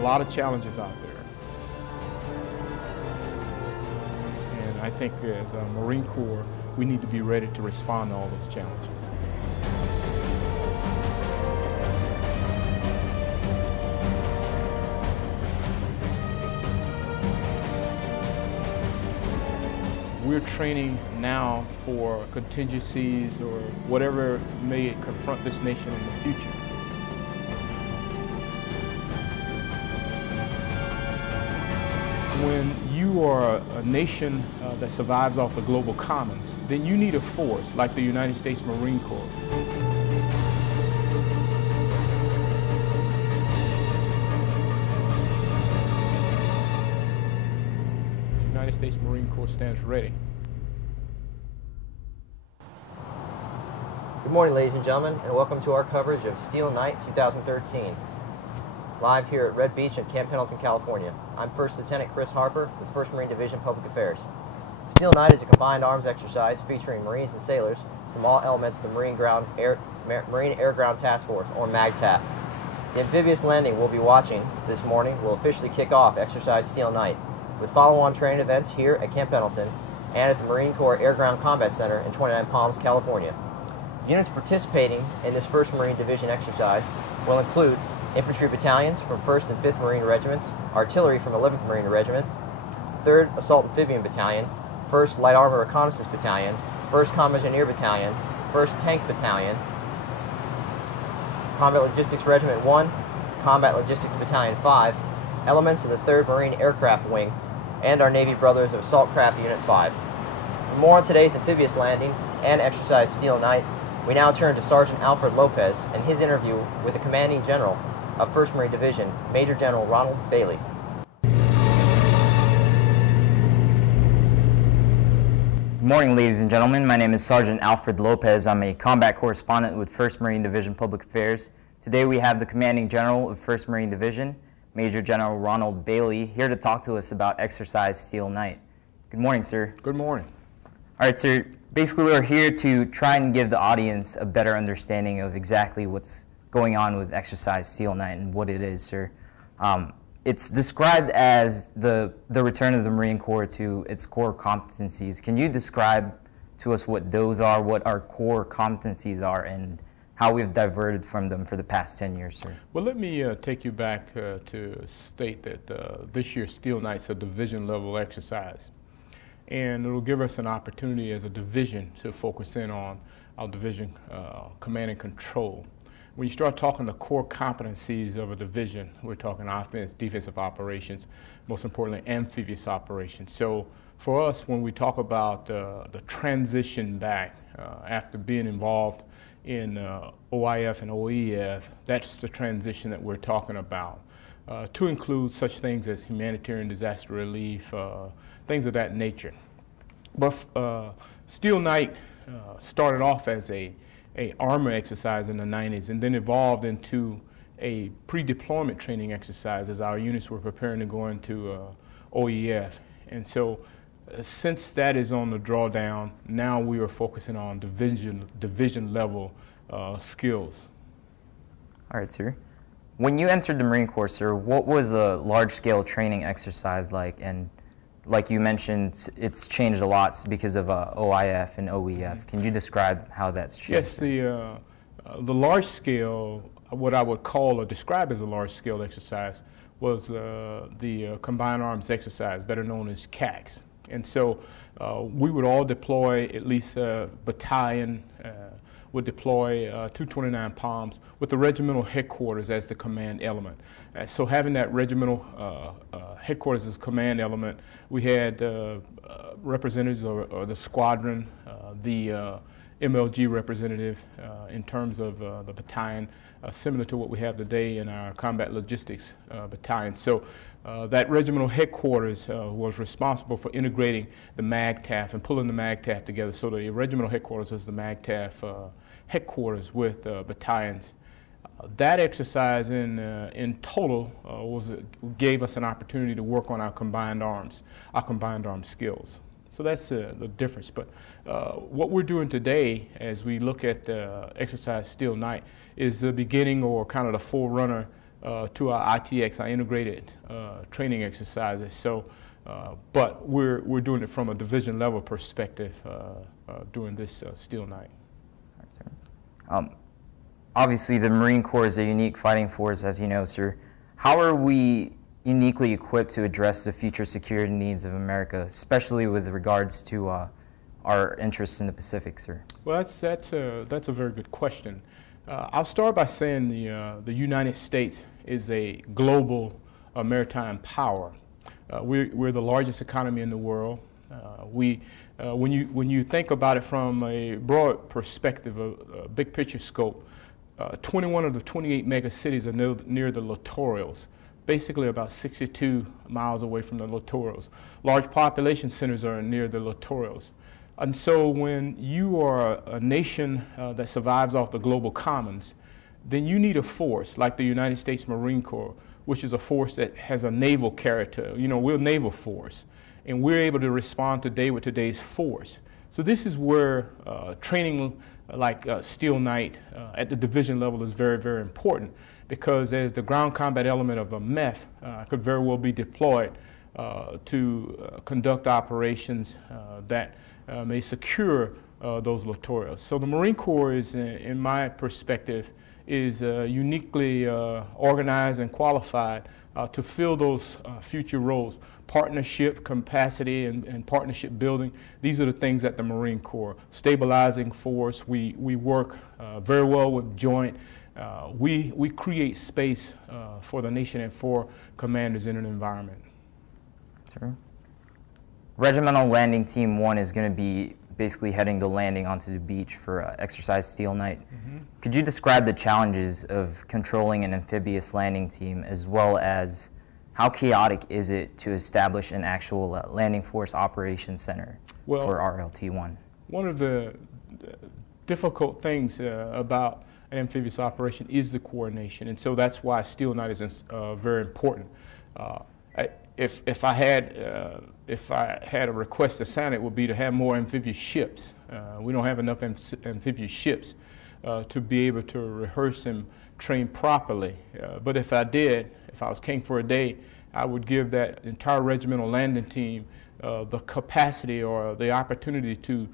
a lot of challenges out there. And I think as a Marine Corps, we need to be ready to respond to all those challenges. We're training now for contingencies or whatever may confront this nation in the future. When you are a nation that survives off the global commons, then you need a force like the United States Marine Corps. The United States Marine Corps stands ready. Good morning, ladies and gentlemen, and welcome to our coverage of Steel Night 2013. Live here at Red Beach at Camp Pendleton, California. I'm First Lieutenant Chris Harper with 1st Marine Division Public Affairs. Steel Night is a combined arms exercise featuring Marines and sailors from all elements of the Marine Air Ground Task Force, or MAGTF. The amphibious landing we'll be watching this morning will officially kick off Exercise Steel Night, with follow-on training events here at Camp Pendleton and at the Marine Corps Air Ground Combat Center in 29 Palms, California. Units participating in this 1st Marine Division exercise will include infantry battalions from 1st and 5th Marine Regiments, artillery from 11th Marine Regiment, 3rd Assault Amphibian Battalion, 1st Light Armor Reconnaissance Battalion, 1st Combat Engineer Battalion, 1st Tank Battalion, Combat Logistics Regiment 1, Combat Logistics Battalion 5, elements of the 3rd Marine Aircraft Wing, and our Navy brothers of Assault Craft Unit 5. For more on today's amphibious landing and Exercise Steel Night, we now turn to Sergeant Alfred Lopez and his interview with the Commanding General of 1st Marine Division, Major General Ronald Bailey. Good morning, ladies and gentlemen. My name is Sergeant Alfred Lopez. I'm a combat correspondent with 1st Marine Division Public Affairs. Today we have the Commanding General of 1st Marine Division, Major General Ronald Bailey, here to talk to us about Exercise Steel Night. Good morning, sir. Good morning. All right, sir. Basically, we're here to try and give the audience a better understanding of exactly what's going on with Exercise Steel Night and what it is, sir. It's described as the return of the Marine Corps to its core competencies. Can you describe to us what those are, what our core competencies are, and how we've diverted from them for the past 10 years, sir? Well, let me take you back to state that this year's Steel Night's a division-level exercise. And it will give us an opportunity as a division to focus in on our division command and control. When you start talking the core competencies of a division, we're talking offense, defensive operations, most importantly, amphibious operations. So for us, when we talk about the transition back after being involved in OIF and OEF, that's the transition that we're talking about, to include such things as humanitarian disaster relief, things of that nature. But Steel Night started off as a armor exercise in the 90s and then evolved into a pre-deployment training exercise as our units were preparing to go into OEF. And so since that is on the drawdown, now we are focusing on division level skills. All right, sir. When you entered the Marine Corps, sir, what was a large-scale training exercise like? And like you mentioned, it's changed a lot because of OIF and OEF. Can you describe how that's changed? Yes, the large scale, what I would call or describe as a large scale exercise, was the Combined Arms Exercise, better known as CAX. And so we would all deploy, at least a battalion would deploy 229 Palms with the regimental headquarters as the command element. So having that regimental headquarters as command element, we had representatives or the squadron, the MLG representative in terms of the battalion, similar to what we have today in our combat logistics battalion. So that regimental headquarters was responsible for integrating the MAGTF and pulling the MAGTF together. So the regimental headquarters is the MAGTF headquarters with battalions. That exercise in total gave us an opportunity to work on our combined arms skills. So that's the difference. But what we're doing today, as we look at Exercise Steel Night, is the beginning or kind of the forerunner to our ITX, our integrated training exercises. So, but we're doing it from a division level perspective during this Steel Night. Obviously, the Marine Corps is a unique fighting force, as you know, sir. How are we uniquely equipped to address the future security needs of America, especially with regards to our interests in the Pacific, sir? Well, that's a very good question. I'll start by saying the United States is a global maritime power. We're the largest economy in the world. When you think about it from a broad perspective, a big picture scope, 21 of the 28 mega cities are near the littorals, basically about 62 miles away from the littorals. Large population centers are near the littorals. And so when you are a nation that survives off the global commons, then you need a force like the United States Marine Corps, which is a force that has a naval character. You know, we're a naval force, and we're able to respond today with today's force. So this is where training like Steel Night at the division level is very, very important, because as the ground combat element of a MEF could very well be deployed to conduct operations that may secure those littorals. So the Marine Corps is, in my perspective, is uniquely organized and qualified to fill those future roles. Partnership, capacity, and partnership building, these are the things that the Marine Corps. Stabilizing force, we work very well with joint. We create space for the nation and for commanders in an environment. Sure. Regimental Landing Team 1 is going to be basically heading the landing onto the beach for Exercise Steel Night. Mm-hmm. Could you describe the challenges of controlling an amphibious landing team, as well as how chaotic is it to establish an actual landing force operations center for RLT-1? One of the difficult things about an amphibious operation is the coordination, and so that's why Steel Night is very important. If I had a request to sign, it would be to have more amphibious ships. We don't have enough amphibious ships to be able to rehearse and train properly. But if I was king for a day, I would give that entire regimental landing team the capacity or the opportunity to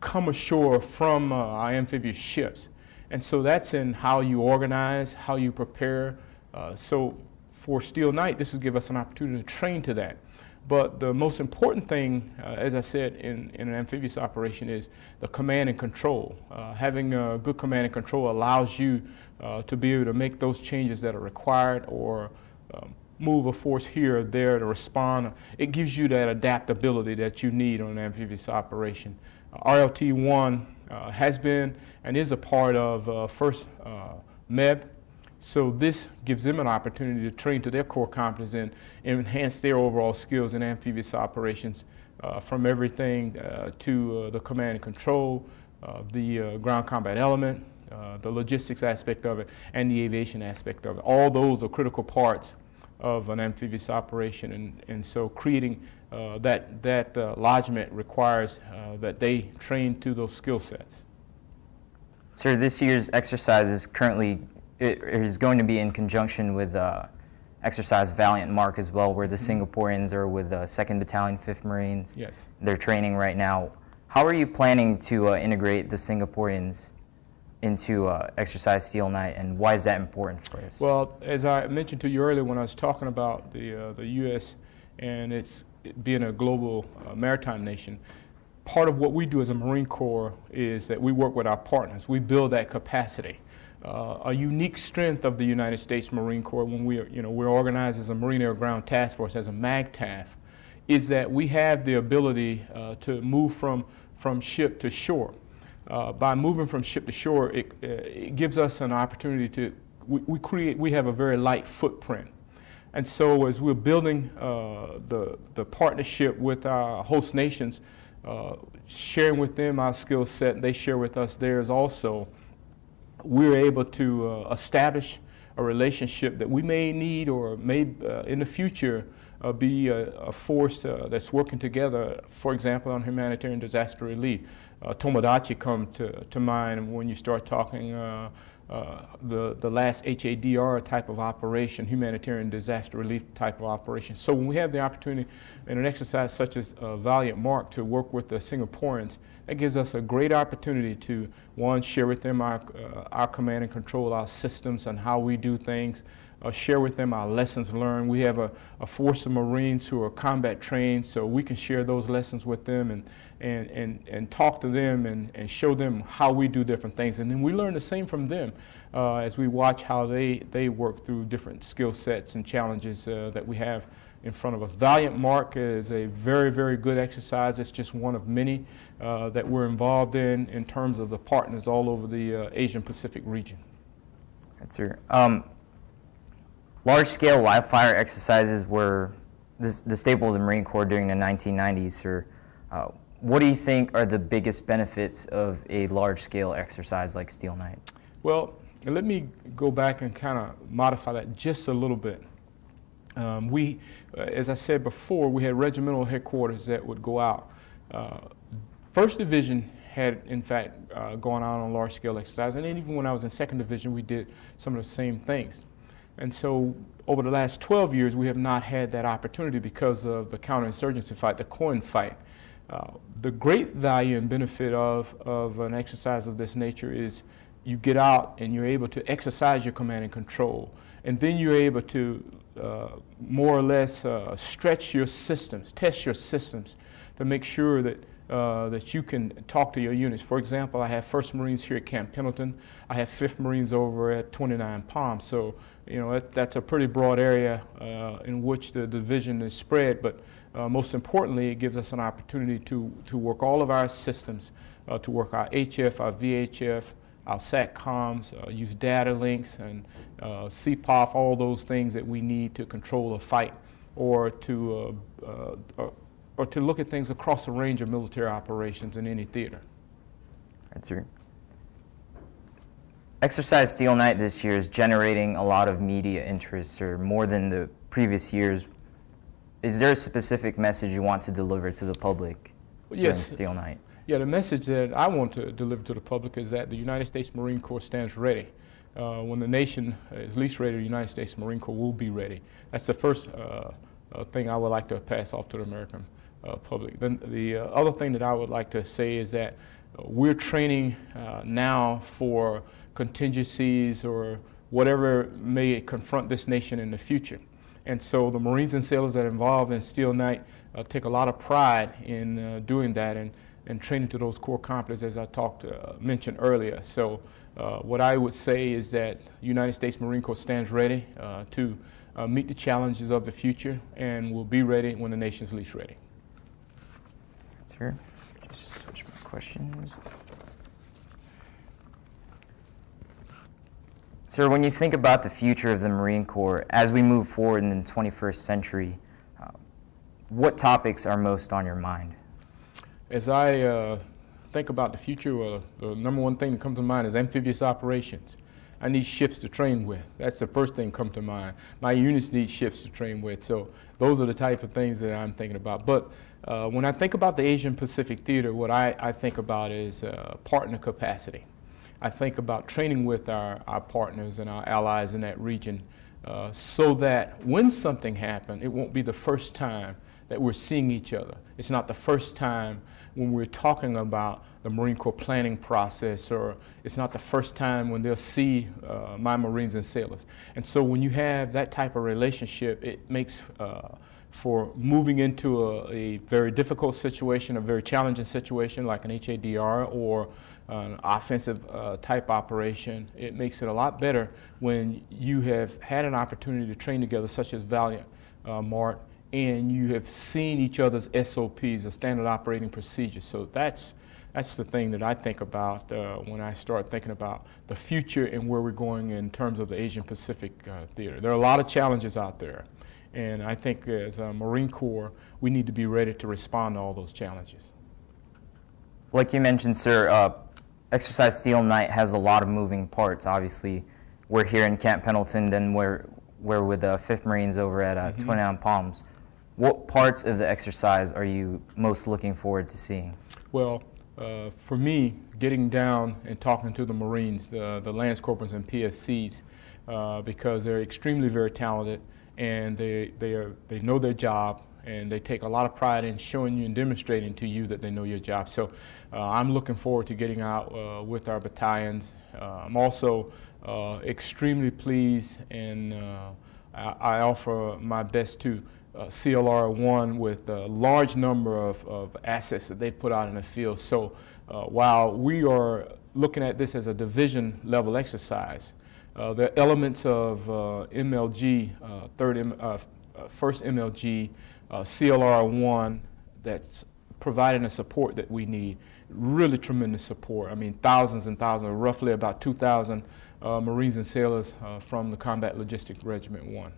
come ashore from our amphibious ships. And so that's in how you organize, how you prepare. So for Steel Night, this will give us an opportunity to train to that. But the most important thing, as I said, in an amphibious operation is the command and control. Having good command and control allows you to be able to make those changes that are required, or move a force here or there to respond. It gives you that adaptability that you need on an amphibious operation. RLT-1 has been and is a part of 1st MEB. So this gives them an opportunity to train to their core competence and enhance their overall skills in amphibious operations, from everything to the command and control, the ground combat element, the logistics aspect of it, and the aviation aspect of it. All those are critical parts of an amphibious operation, and so creating that lodgement requires that they train to those skill sets. Sir, this year's exercise is going to be in conjunction with Exercise Valiant Mark as well, where the Singaporeans are with 2nd Battalion, 5th Marines. Yes. They're training right now. How are you planning to integrate the Singaporeans into Exercise Steel Night, and why is that important for us? Well, as I mentioned to you earlier when I was talking about the U.S. and it being a global maritime nation, part of what we do as a Marine Corps is that we work with our partners. We build that capacity. A unique strength of the United States Marine Corps, when we're organized as a Marine Air Ground Task Force, as a MAGTF, is that we have the ability to move from ship to shore. By moving from ship to shore, it gives us an opportunity to we have a very light footprint, and so as we're building the partnership with our host nations, sharing with them our skill set, they share with us theirs also. We're able to establish a relationship that we may need or may in the future be a force that's working together, for example, on humanitarian disaster relief. Tomodachi come to mind when you start talking the last HADR type of operation, humanitarian disaster relief type of operation. So when we have the opportunity in an exercise such as Valiant Mark to work with the Singaporeans, that gives us a great opportunity to, one, share with them our command and control, our systems and how we do things, share with them our lessons learned. We have a force of Marines who are combat trained, so we can share those lessons with them and talk to them and show them how we do different things. And then we learn the same from them as we watch how they work through different skill sets and challenges that we have in front of us. Valiant Mark is a very, very good exercise. It's just one of many that we're involved in terms of the partners all over the Asian Pacific region. That's right. Large-scale live-fire exercises were the staple of the Marine Corps during the 1990s, sir. What do you think are the biggest benefits of a large-scale exercise like Steel Night? Well, let me go back and kind of modify that just a little bit. As I said before, we had regimental headquarters that would go out. First Division had, in fact, gone out on large-scale exercise, and then even when I was in Second Division, we did some of the same things. And so over the last 12 years, we have not had that opportunity because of the counterinsurgency fight, the COIN fight. The great value and benefit of an exercise of this nature is you get out and you're able to exercise your command and control, and then you're able to more or less stretch your systems, test your systems to make sure that that you can talk to your units. For example, I have 1st Marines here at Camp Pendleton. I have 5th Marines over at 29 Palms. So, you know, that's a pretty broad area in which the division is spread. But most importantly, it gives us an opportunity to work all of our systems, to work our HF, our VHF, our SATCOMs, use data links and CPOF, all those things that we need to control a fight or to look at things across a range of military operations in any theater. That's right. Exercise Steel Night this year is generating a lot of media interest, or more than the previous years. Is there a specific message you want to deliver to the public during Steel Night? Yeah, the message that I want to deliver to the public is that the United States Marine Corps stands ready. When the nation is least ready, the United States Marine Corps will be ready. That's the first thing I would like to pass off to the American public. Then the other thing that I would like to say is that we're training now for contingencies or whatever may confront this nation in the future. And so the Marines and sailors that are involved in Steel Night take a lot of pride in doing that and training to those core competencies as I mentioned earlier. So what I would say is that the United States Marine Corps stands ready to meet the challenges of the future and will be ready when the nation's least ready. Sure. Just switch my questions. Sir, when you think about the future of the Marine Corps as we move forward in the 21st century, what topics are most on your mind? As I think about the future, the number one thing that comes to mind is amphibious operations. I need ships to train with. That's the first thing that comes to mind. My units need ships to train with. So those are the type of things that I'm thinking about. But when I think about the Asian Pacific Theater, what I think about is partner capacity. I think about training with our partners and our allies in that region so that when something happens, it won't be the first time that we're seeing each other. It's not the first time when we're talking about the Marine Corps planning process, or it's not the first time when they'll see my Marines and sailors. And so when you have that type of relationship, it makes for moving into a very difficult situation, a very challenging situation like an HADR or an offensive type operation. It makes it a lot better when you have had an opportunity to train together, such as Valiant Mark, and you have seen each other's SOPs, or standard operating procedures. So that's the thing that I think about when I start thinking about the future and where we're going in terms of the Asian Pacific theater. There are a lot of challenges out there, and I think as a Marine Corps, we need to be ready to respond to all those challenges. Like you mentioned, sir, Exercise Steel Night has a lot of moving parts. Obviously, we're here in Camp Pendleton, then we're with the 5th Marines over at 29 Palms. What parts of the exercise are you most looking forward to seeing? Well, for me, getting down and talking to the Marines, the Lance Corporals and PSCs, because they're extremely very talented, and they know their job, and they take a lot of pride in showing you and demonstrating to you that they know your job. So I'm looking forward to getting out with our battalions. I'm also extremely pleased, and I offer my best to CLR 1 with a large number of assets that they put out in the field. So while we are looking at this as a division level exercise, the elements of MLG, first MLG, CLR 1, that's providing the support that we need. Really tremendous support. I mean, thousands and thousands, roughly about 2,000 Marines and sailors from the Combat Logistics Regiment 1.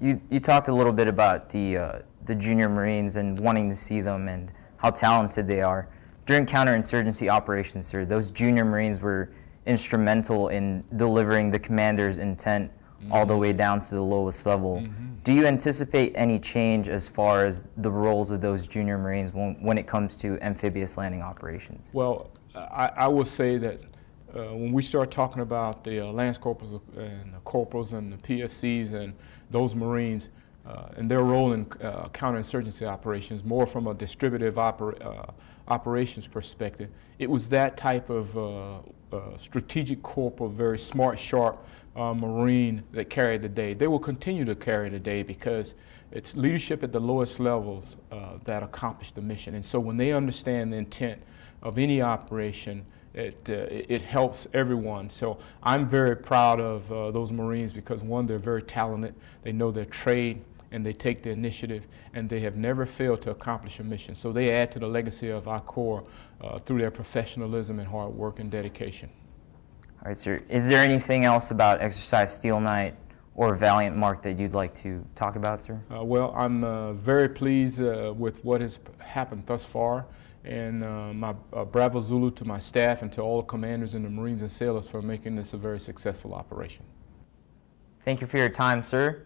You talked a little bit about the junior Marines and wanting to see them and how talented they are. During counterinsurgency operations, sir, those junior Marines were instrumental in delivering the commander's intent all the way down to the lowest level. Do you anticipate any change as far as the roles of those junior Marines when it comes to amphibious landing operations? Well, I will say that when we start talking about the Lance Corporals and the Corporals and the PFCs and those Marines and their role in counterinsurgency operations, more from a distributive operations perspective, it was that type of strategic corporal, very smart, sharp Marine that carried the day. They will continue to carry the day because it's leadership at the lowest levels that accomplish the mission. And so when they understand the intent of any operation, it helps everyone. So I'm very proud of those Marines because, one, they're very talented, they know their trade, and they take the initiative, and they have never failed to accomplish a mission. So they add to the legacy of our Corps through their professionalism and hard work and dedication. All right, sir. Is there anything else about Exercise Steel Knight or Valiant Mark that you'd like to talk about, sir? Well, I'm very pleased with what has happened thus far, and my bravo Zulu to my staff and to all the commanders and the Marines and sailors for making this a very successful operation. Thank you for your time, sir.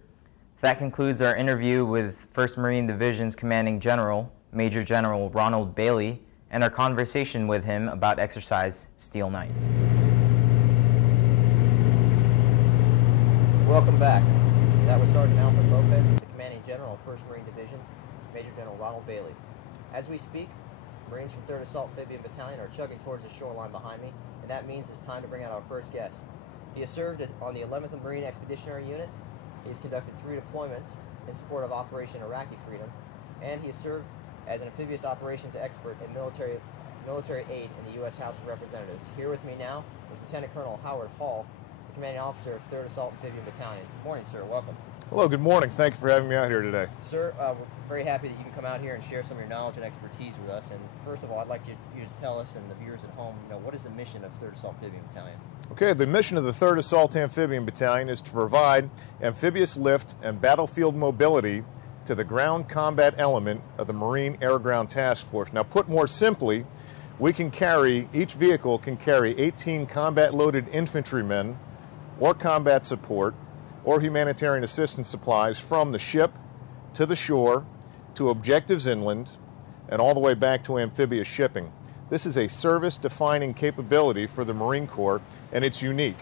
That concludes our interview with 1st Marine Division's Commanding General, Major General Ronald Bailey, and our conversation with him about Exercise Steel Knight. Welcome back. That was Sergeant Alfred Lopez with the Commanding General of 1st Marine Division, Major General Ronald Bailey. As we speak, Marines from 3rd Assault Amphibian Battalion are chugging towards the shoreline behind me, and that means it's time to bring out our first guest. He has served on the 11th Marine Expeditionary Unit. He has conducted 3 deployments in support of Operation Iraqi Freedom, and he has served as an amphibious operations expert in military aid in the U.S. House of Representatives. Here with me now is Lieutenant Colonel Howard Hall, the Commanding Officer of 3rd Assault Amphibian Battalion. Good morning, sir. Welcome. Hello, good morning. Thank you for having me out here today. Sir, we're very happy that you can come out here and share some of your knowledge and expertise with us. And first of all, I'd like you to tell us and the viewers at home, what is the mission of 3rd Assault Amphibian Battalion? Okay, the mission of the 3rd Assault Amphibian Battalion is to provide amphibious lift and battlefield mobility to the ground combat element of the Marine Air-Ground Task Force. Now, put more simply, each vehicle can carry 18 combat-loaded infantrymen or combat support or humanitarian assistance supplies from the ship to the shore to objectives inland and all the way back to amphibious shipping. This is a service-defining capability for the Marine Corps, and it's unique.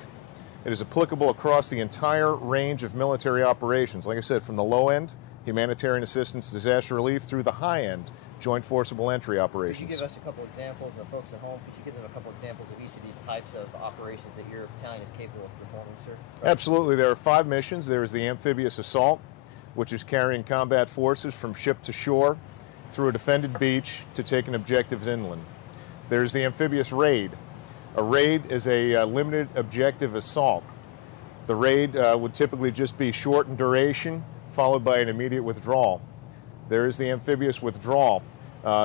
It is applicable across the entire range of military operations. Like I said, from the low end, humanitarian assistance, disaster relief, through the high end, joint forcible entry operations. Could you give us a couple examples, and the folks at home, could you give them a couple examples of each of these types of operations that your battalion is capable of performing, sir? Absolutely. There are 5 missions. There is the amphibious assault, which is carrying combat forces from ship to shore through a defended beach to taking objectives inland. There's the amphibious raid. A raid is a limited objective assault. The raid would typically just be short in duration, followed by an immediate withdrawal. There is the amphibious withdrawal.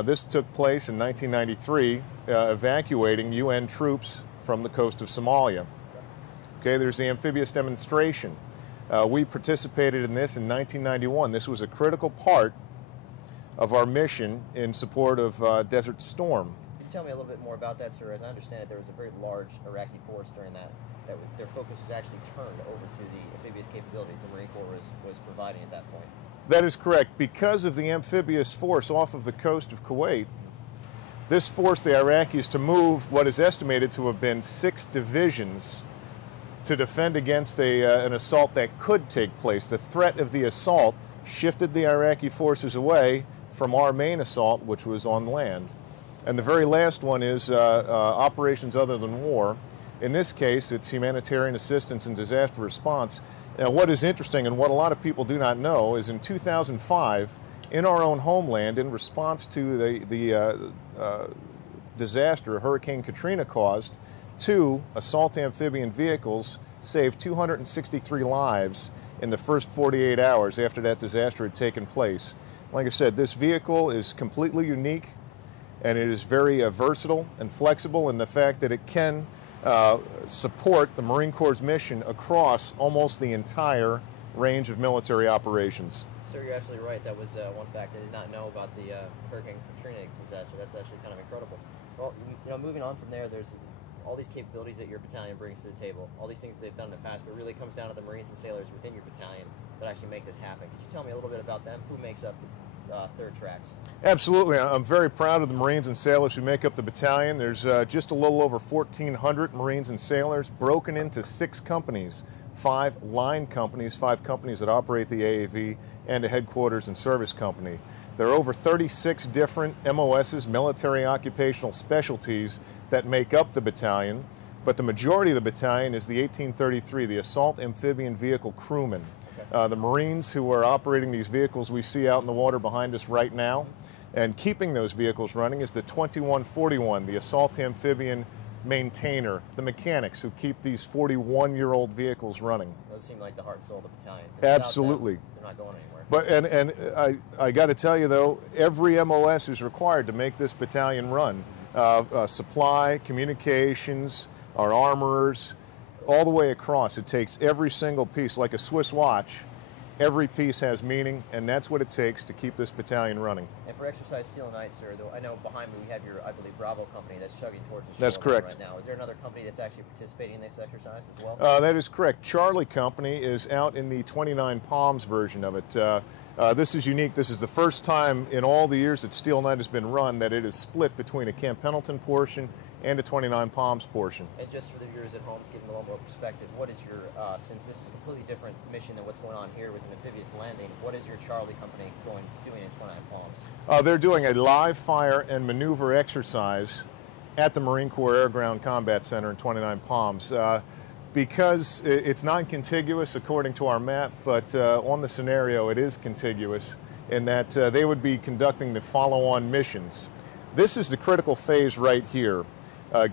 This took place in 1993, evacuating UN troops from the coast of Somalia. Okay, there's the amphibious demonstration. We participated in this in 1991. This was a critical part of our mission in support of Desert Storm. Can you tell me a little bit more about that, sir? As I understand it, there was a very large Iraqi force during that. Their focus was actually turned over to the amphibious capabilities the Marine Corps was providing at that point. That is correct. Because of the amphibious force off of the coast of Kuwait, This forced the Iraqis to move what is estimated to have been 6 divisions to defend against an assault that could take place. The threat of the assault shifted the Iraqi forces away from our main assault, which was on land. And the very last one is operations other than war. In this case, it's humanitarian assistance and disaster response. Now, what is interesting and what a lot of people do not know is in 2005, in our own homeland, in response to the disaster Hurricane Katrina caused, 2 assault amphibian vehicles saved 263 lives in the first 48 hours after that disaster had taken place. Like I said, this vehicle is completely unique, and it is very versatile and flexible in the fact that it can support the Marine Corps' mission across almost the entire range of military operations. Sir, you're absolutely right. That was one fact I did not know about the Hurricane Katrina disaster. That's actually kind of incredible. Well, you know, moving on from there, there's all these capabilities that your battalion brings to the table, all these things that they've done in the past, but it really comes down to the Marines and sailors within your battalion that actually make this happen. Could you tell me a little bit about them? Who makes up the third tracks? Absolutely. I'm very proud of the Marines and sailors who make up the battalion. There's just a little over 1,400 Marines and sailors broken into 6 companies, 5 line companies, 5 companies that operate the AAV, and a headquarters and service company. There are over 36 different MOSs, military occupational specialties, that make up the battalion, but the majority of the battalion is the 1833, the Assault Amphibian Vehicle Crewmen. The Marines who are operating these vehicles we see out in the water behind us right now, and keeping those vehicles running is the 2141, the Assault Amphibian Maintainer, the mechanics who keep these 41-year-old vehicles running. Those seem like the heart and soul of the battalion. Absolutely. Them, they're not going anywhere. But I got to tell you though, every MOS is required to make this battalion run. Supply, communications, our armorers, all the way across. It takes every single piece, like a Swiss watch. Every piece has meaning, and that's what it takes to keep this battalion running. And for Exercise Steel Night, sir, though, I know behind me we have your, I believe, Bravo company that's chugging towards the That's correct. right now. Is there another company that's actually participating in this exercise as well? That is correct. Charlie Company is out in the 29 Palms version of it. This is unique. This is the first time in all the years that Steel Night has been run that it is split between a Camp Pendleton portion and a 29 Palms portion. And just for the viewers at home, to give them a little more perspective, what is your, since this is a completely different mission than what's going on here with an amphibious landing, what is your Charlie Company doing in 29 Palms? They're doing a live fire and maneuver exercise at the Marine Corps Air Ground Combat Center in 29 Palms. Because it's non-contiguous according to our map, but on the scenario it is contiguous in that they would be conducting the follow-on missions. This is the critical phase right here.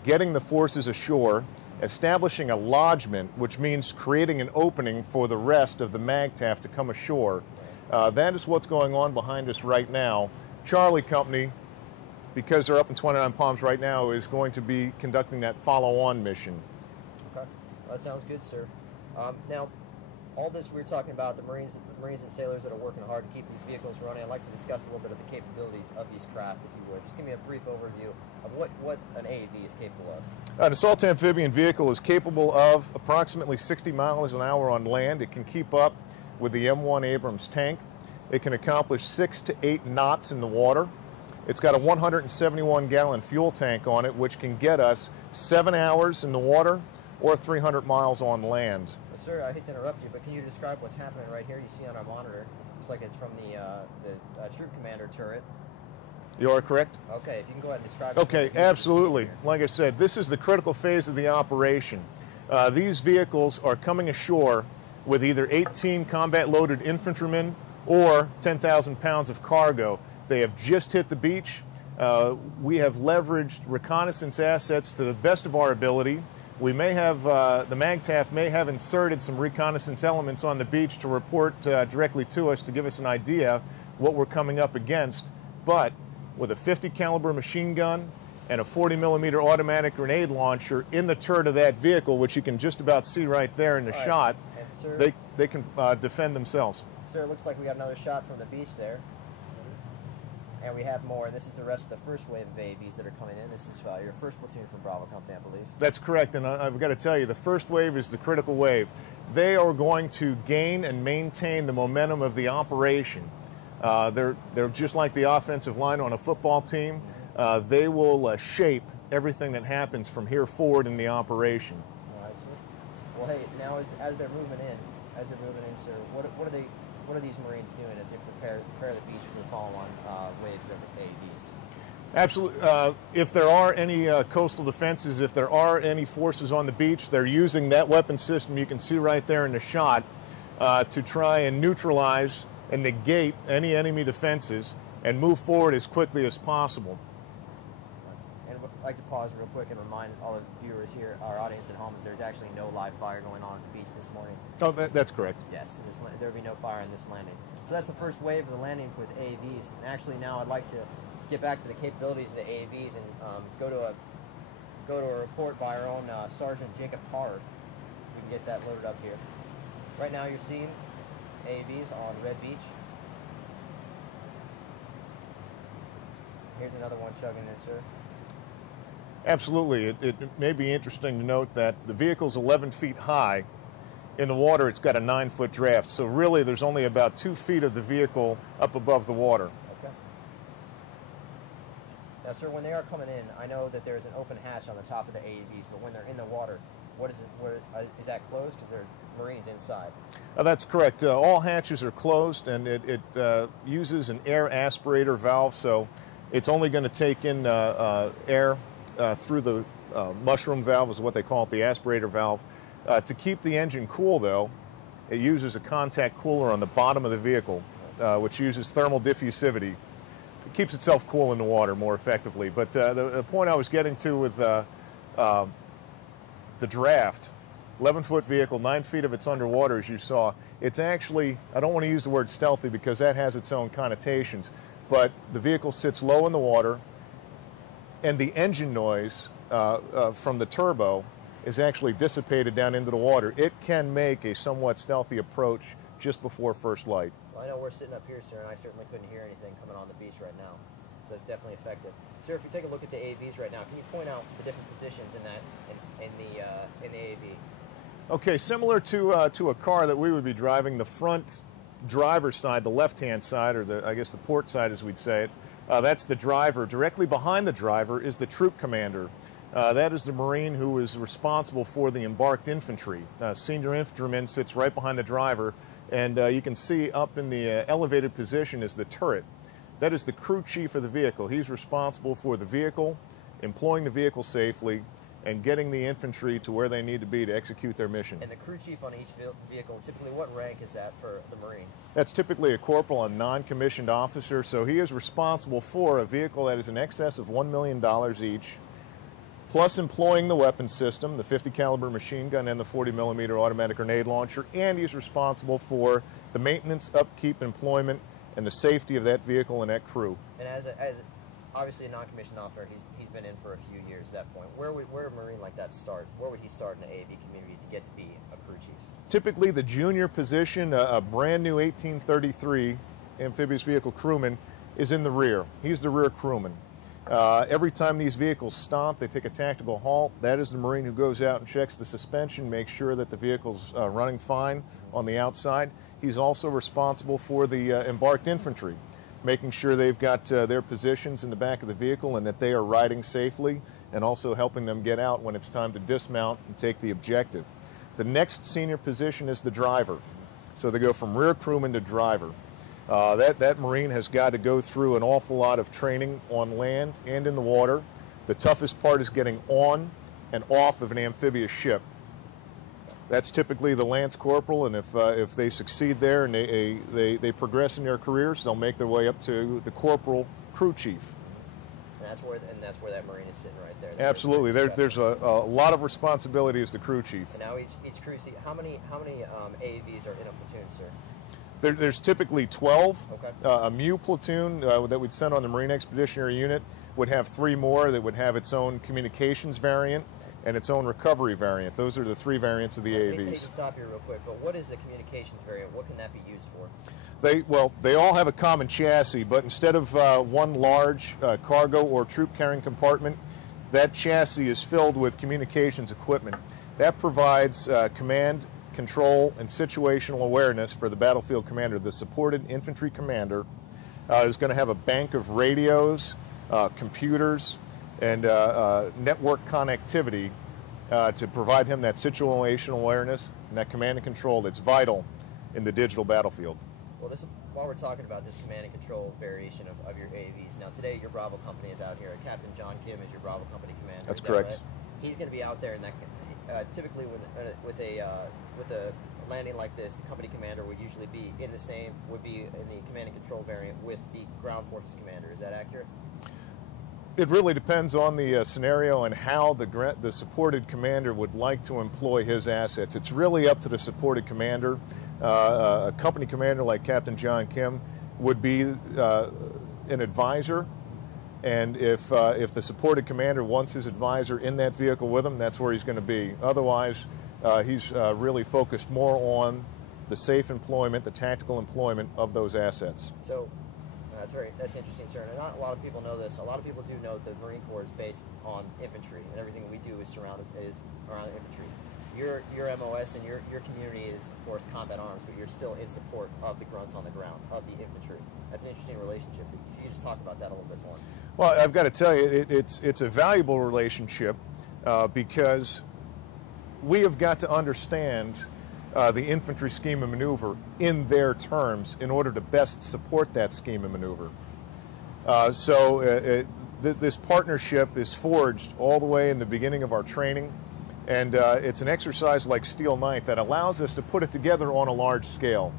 Getting the forces ashore, establishing a lodgment, which means creating an opening for the rest of the MAGTF to come ashore. That is what's going on behind us right now. Charlie Company, because they're up in 29 Palms right now, is going to be conducting that follow-on mission. Okay, well, that sounds good, sir. Now, all this we're talking about, the Marines and sailors that are working hard to keep these vehicles running. I'd like to discuss a little bit of the capabilities of these craft, if you would. Just give me a brief overview of what an AAV is capable of. An assault amphibian vehicle is capable of approximately 60 miles an hour on land. It can keep up with the M1 Abrams tank. It can accomplish 6 to 8 knots in the water. It's got a 171-gallon fuel tank on it, which can get us 7 hours in the water or 300 miles on land. Sir, I hate to interrupt you, but can you describe what's happening right here? You see on our monitor, looks like it's from the troop commander turret. You are correct. Okay, if you can go ahead and describe. Okay, absolutely. Like I said, this is the critical phase of the operation. These vehicles are coming ashore with either 18 combat-loaded infantrymen or 10,000 pounds of cargo. They have just hit the beach. We have leveraged reconnaissance assets to the best of our ability. We may have, the MAGTF may have inserted some reconnaissance elements on the beach to report directly to us to give us an idea what we're coming up against. But with a 50 caliber machine gun and a 40 millimeter automatic grenade launcher in the turret of that vehicle, which you can just about see right there in the shot, sir, they can defend themselves. Sir, it looks like we got another shot from the beach there. And we have more, and this is the rest of the first wave of AAVs that are coming in. This is your first platoon from Bravo Company, I believe. That's correct, and I've got to tell you, the first wave is the critical wave. They are going to gain and maintain the momentum of the operation. They're just like the offensive line on a football team. they will shape everything that happens from here forward in the operation. Oh, I see. Well, hey, now as they're moving in, sir, what are these Marines doing as they prepare the beach for the follow-on waves of AAVs? Absolutely. If there are any coastal defenses, if there are any forces on the beach, they're using that weapon system you can see right there in the shot to try and neutralize and negate any enemy defenses and move forward as quickly as possible. And I'd like to pause real quick and remind all the viewers here, our audience at home, that there's actually no live fire going on at the beach this morning. Oh, that's correct. Yes, there will be no fire in this landing. So that's the first wave of the landing with AAVs. And actually now I'd like to get back to the capabilities of the AAVs and go to a report by our own Sergeant Jacob Hard. We can get that loaded up here. Right now you're seeing AAVs on Red Beach. Here's another one chugging in, sir. Absolutely. It may be interesting to note that the vehicle's 11 feet high. In the water, it's got a 9-foot draft. So really, there's only about 2 feet of the vehicle up above the water. Okay. Now, sir, when they are coming in, I know that there's an open hatch on the top of the AAVs, but when they're in the water, what is it? Is that closed because there are Marines inside? That's correct. All hatches are closed, and it uses an air aspirator valve, so it's only going to take in air through the mushroom valve, is what they call it, the aspirator valve. To keep the engine cool, though, it uses a contact cooler on the bottom of the vehicle, which uses thermal diffusivity. It keeps itself cool in the water more effectively. But the point I was getting to with the draft, 11-foot vehicle, 9 feet of it's underwater, as you saw. It's actually, I don't want to use the word stealthy because that has its own connotations, but the vehicle sits low in the water, and the engine noise from the turbo is actually dissipated down into the water. It can make a somewhat stealthy approach just before first light. Well, I know we're sitting up here, sir, and I certainly couldn't hear anything coming on the beach right now. So it's definitely effective. Sir, if you take a look at the AAVs right now, can you point out the different positions in the AAV? Okay, similar to a car that we would be driving, the front driver's side, the left-hand side, or I guess the port side as we'd say it, that's the driver. Directly behind the driver is the troop commander. That is the Marine who is responsible for the embarked infantry. Senior infantryman sits right behind the driver, and you can see up in the elevated position is the turret. That is the crew chief of the vehicle. He's responsible for the vehicle, employing the vehicle safely, and getting the infantry to where they need to be to execute their mission. And the crew chief on each vehicle, typically what rank is that for the Marine? That's typically a corporal, a non-commissioned officer, so he is responsible for a vehicle that is in excess of $1 million each, plus employing the weapon system, the 50 caliber machine gun and the 40 millimeter automatic grenade launcher, and he's responsible for the maintenance, upkeep, employment, and the safety of that vehicle and that crew. And as obviously a non-commissioned officer, he's been in for a few years at that point. Where would a Marine like that start? Where would he start in the AAV community to get to be a crew chief? Typically the junior position, a brand new 1833 amphibious vehicle crewman, is in the rear. He's the rear crewman. Every time these vehicles stop, they take a tactical halt. That is the Marine who goes out and checks the suspension, makes sure that the vehicle's running fine on the outside. He's also responsible for the embarked infantry, making sure they've got their positions in the back of the vehicle and that they are riding safely, and also helping them get out when it's time to dismount and take the objective. The next senior position is the driver. So they go from rear crewman to driver. That Marine has got to go through an awful lot of training on land and in the water. The toughest part is getting on and off of an amphibious ship. That's typically the lance corporal, and if they succeed there and they progress in their careers, they'll make their way up to the corporal crew chief. And that's where that Marine is sitting right there. Absolutely. There's a lot of responsibility as the crew chief. And now each crew chief, how many AAVs are in a platoon, sir? There's typically 12. Okay. A MEU platoon that we'd send on the Marine Expeditionary Unit would have 3 more that would have its own communications variant and its own recovery variant. Those are the 3 variants of the AAVs. I need to stop here real quick, but what is the communications variant? What can that be used for? They all have a common chassis, but instead of one large cargo or troop carrying compartment, that chassis is filled with communications equipment. That provides command, control, and situational awareness for the battlefield commander. The supported infantry commander is going to have a bank of radios, computers, and network connectivity to provide him that situational awareness and that command and control that's vital in the digital battlefield. Well, while we're talking about this command and control variation of your AAVs, now today your Bravo company is out here. Captain John Kim is your Bravo company commander. That's that correct. Right? He's going to be out there, and typically with a landing like this, the company commander would usually be in the command and control variant with the ground forces commander. Is that accurate? It really depends on the scenario and how the supported commander would like to employ his assets. It's really up to the supported commander. A company commander like Captain John Kim would be an advisor, and if the supported commander wants his advisor in that vehicle with him, that's where he's going to be. Otherwise, he's really focused more on the safe employment, the tactical employment of those assets. So that's interesting, sir. And not a lot of people know this. A lot of people do know that the Marine Corps is based on infantry, and everything we do is around infantry. Your MOS and your community is, of course, combat arms, but you're still in support of the grunts on the ground, of the infantry. That's an interesting relationship. If you could just talk about that a little bit more. Well, I've got to tell you, it's a valuable relationship because we have got to understand the infantry scheme of maneuver in their terms in order to best support that scheme of maneuver. This partnership is forged all the way in the beginning of our training, and it's an exercise like Steel Knight that allows us to put it together on a large scale.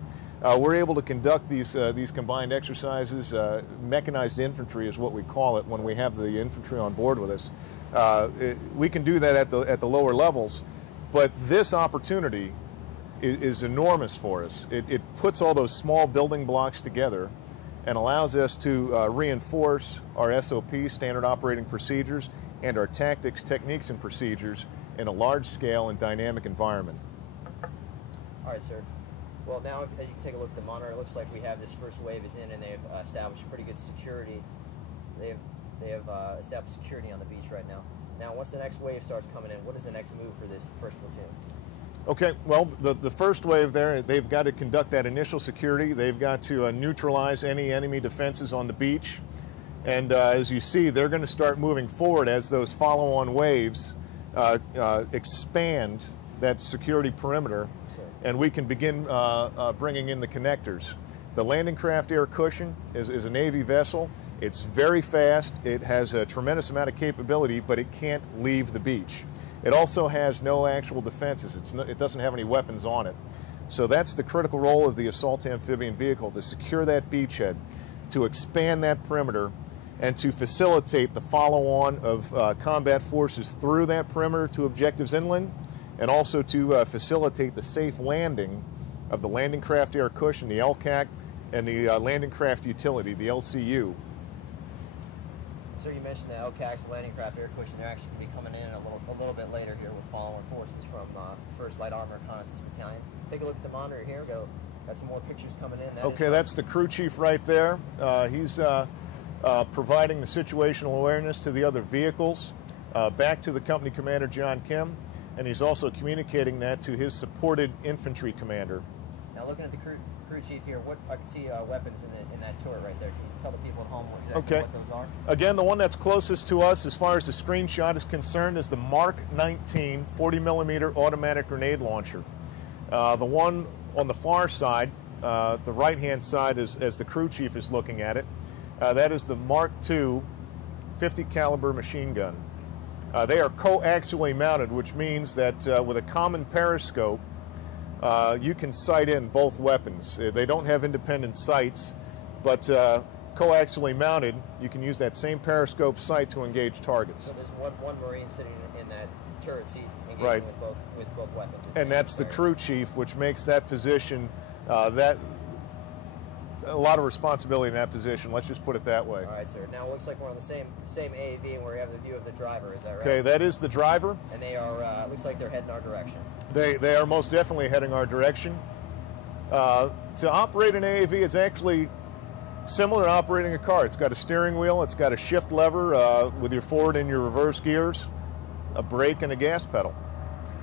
We're able to conduct these combined exercises. Mechanized infantry is what we call it when we have the infantry on board with us. We can do that at the lower levels, but this opportunity is enormous for us. It puts all those small building blocks together and allows us to reinforce our SOP, standard operating procedures, and our tactics, techniques, and procedures in a large-scale and dynamic environment. All right, sir. Well, now, as you can take a look at the monitor, it looks like we have this first wave is in, and they've established pretty good security. They have established security on the beach right now. Now, once the next wave starts coming in, what is the next move for this first platoon? Okay, well, the first wave there, they've got to conduct that initial security. They've got to neutralize any enemy defenses on the beach. And as you see, they're going to start moving forward as those follow-on waves expand that security perimeter, and we can begin bringing in the connectors. The landing craft air cushion is a Navy vessel. It's very fast. It has a tremendous amount of capability, but it can't leave the beach. It also has no actual defenses. It doesn't have any weapons on it. So that's the critical role of the assault amphibian vehicle, to secure that beachhead, to expand that perimeter, and to facilitate the follow-on of combat forces through that perimeter to objectives inland, and also to facilitate the safe landing of the landing craft air cushion, the LCAC, and the landing craft utility, the LCU. Sir, you mentioned the LCAC's landing craft air cushion. They're actually going to be coming in a little bit later here with follow-on forces from 1st Light Armor Reconnaissance Battalion. Take a look at the monitor here. Got some more pictures coming in. Okay, that's the crew chief right there. He's providing the situational awareness to the other vehicles, back to the company commander, John Kim, and he's also communicating that to his supported infantry commander. Now, looking at the crew chief here, I can see weapons in that turret right there. Can you tell the people at home exactly what those are? Again, the one that's closest to us as far as the screenshot is concerned is the Mark 19 40mm automatic grenade launcher. The one on the far side, the right-hand side, as the crew chief is looking at it, that is the Mark II 50 caliber machine gun. They are coaxially mounted, which means that with a common periscope, you can sight in both weapons. They don't have independent sights, but coaxially mounted, you can use that same periscope sight to engage targets. So there's one Marine sitting in that turret seat engaging with both weapons. And that's the crew chief, which makes that position a lot of responsibility in that position. Let's just put it that way. All right, sir. Now it looks like we're on the same AAV, and we have the view of the driver. Is that right? Okay, that is the driver. And they are. Looks like they're heading our direction. They are most definitely heading our direction. To operate an AAV, it's actually similar to operating a car. It's got a steering wheel. It's got a shift lever with your forward and your reverse gears, a brake, and a gas pedal.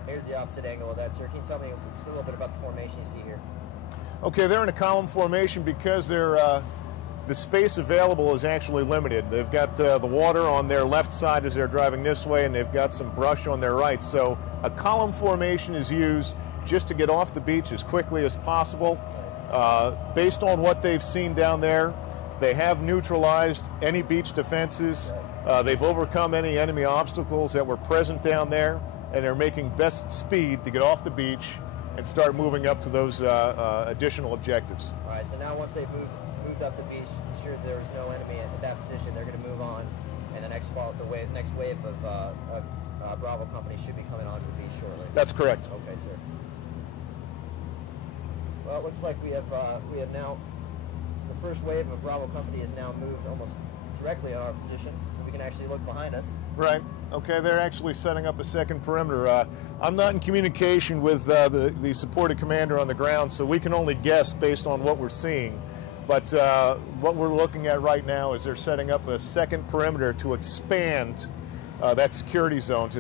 Here's the opposite angle of that, sir. Can you tell me just a little bit about the formation you see here? Okay, they're in a column formation because they're the space available is actually limited. They've got the water on their left side as they're driving this way, and they've got some brush on their right. So a column formation is used just to get off the beach as quickly as possible. Based on what they've seen down there, they have neutralized any beach defenses. They've overcome any enemy obstacles that were present down there, and they're making best speed to get off the beach and start moving up to those additional objectives. All right, so now once they've moved up the beach, ensure there's no enemy at that position, they're going to move on, and the next wave of Bravo Company should be coming onto the beach shortly. That's correct. Okay, sir. Well, it looks like we have now, the first wave of Bravo Company has now moved almost directly on our position, so we can actually look behind us. Right. Okay, they're actually setting up a second perimeter. I'm not in communication with the supported commander on the ground, so we can only guess based on what we're seeing. But what we're looking at right now is they're setting up a second perimeter to expand that security zone, to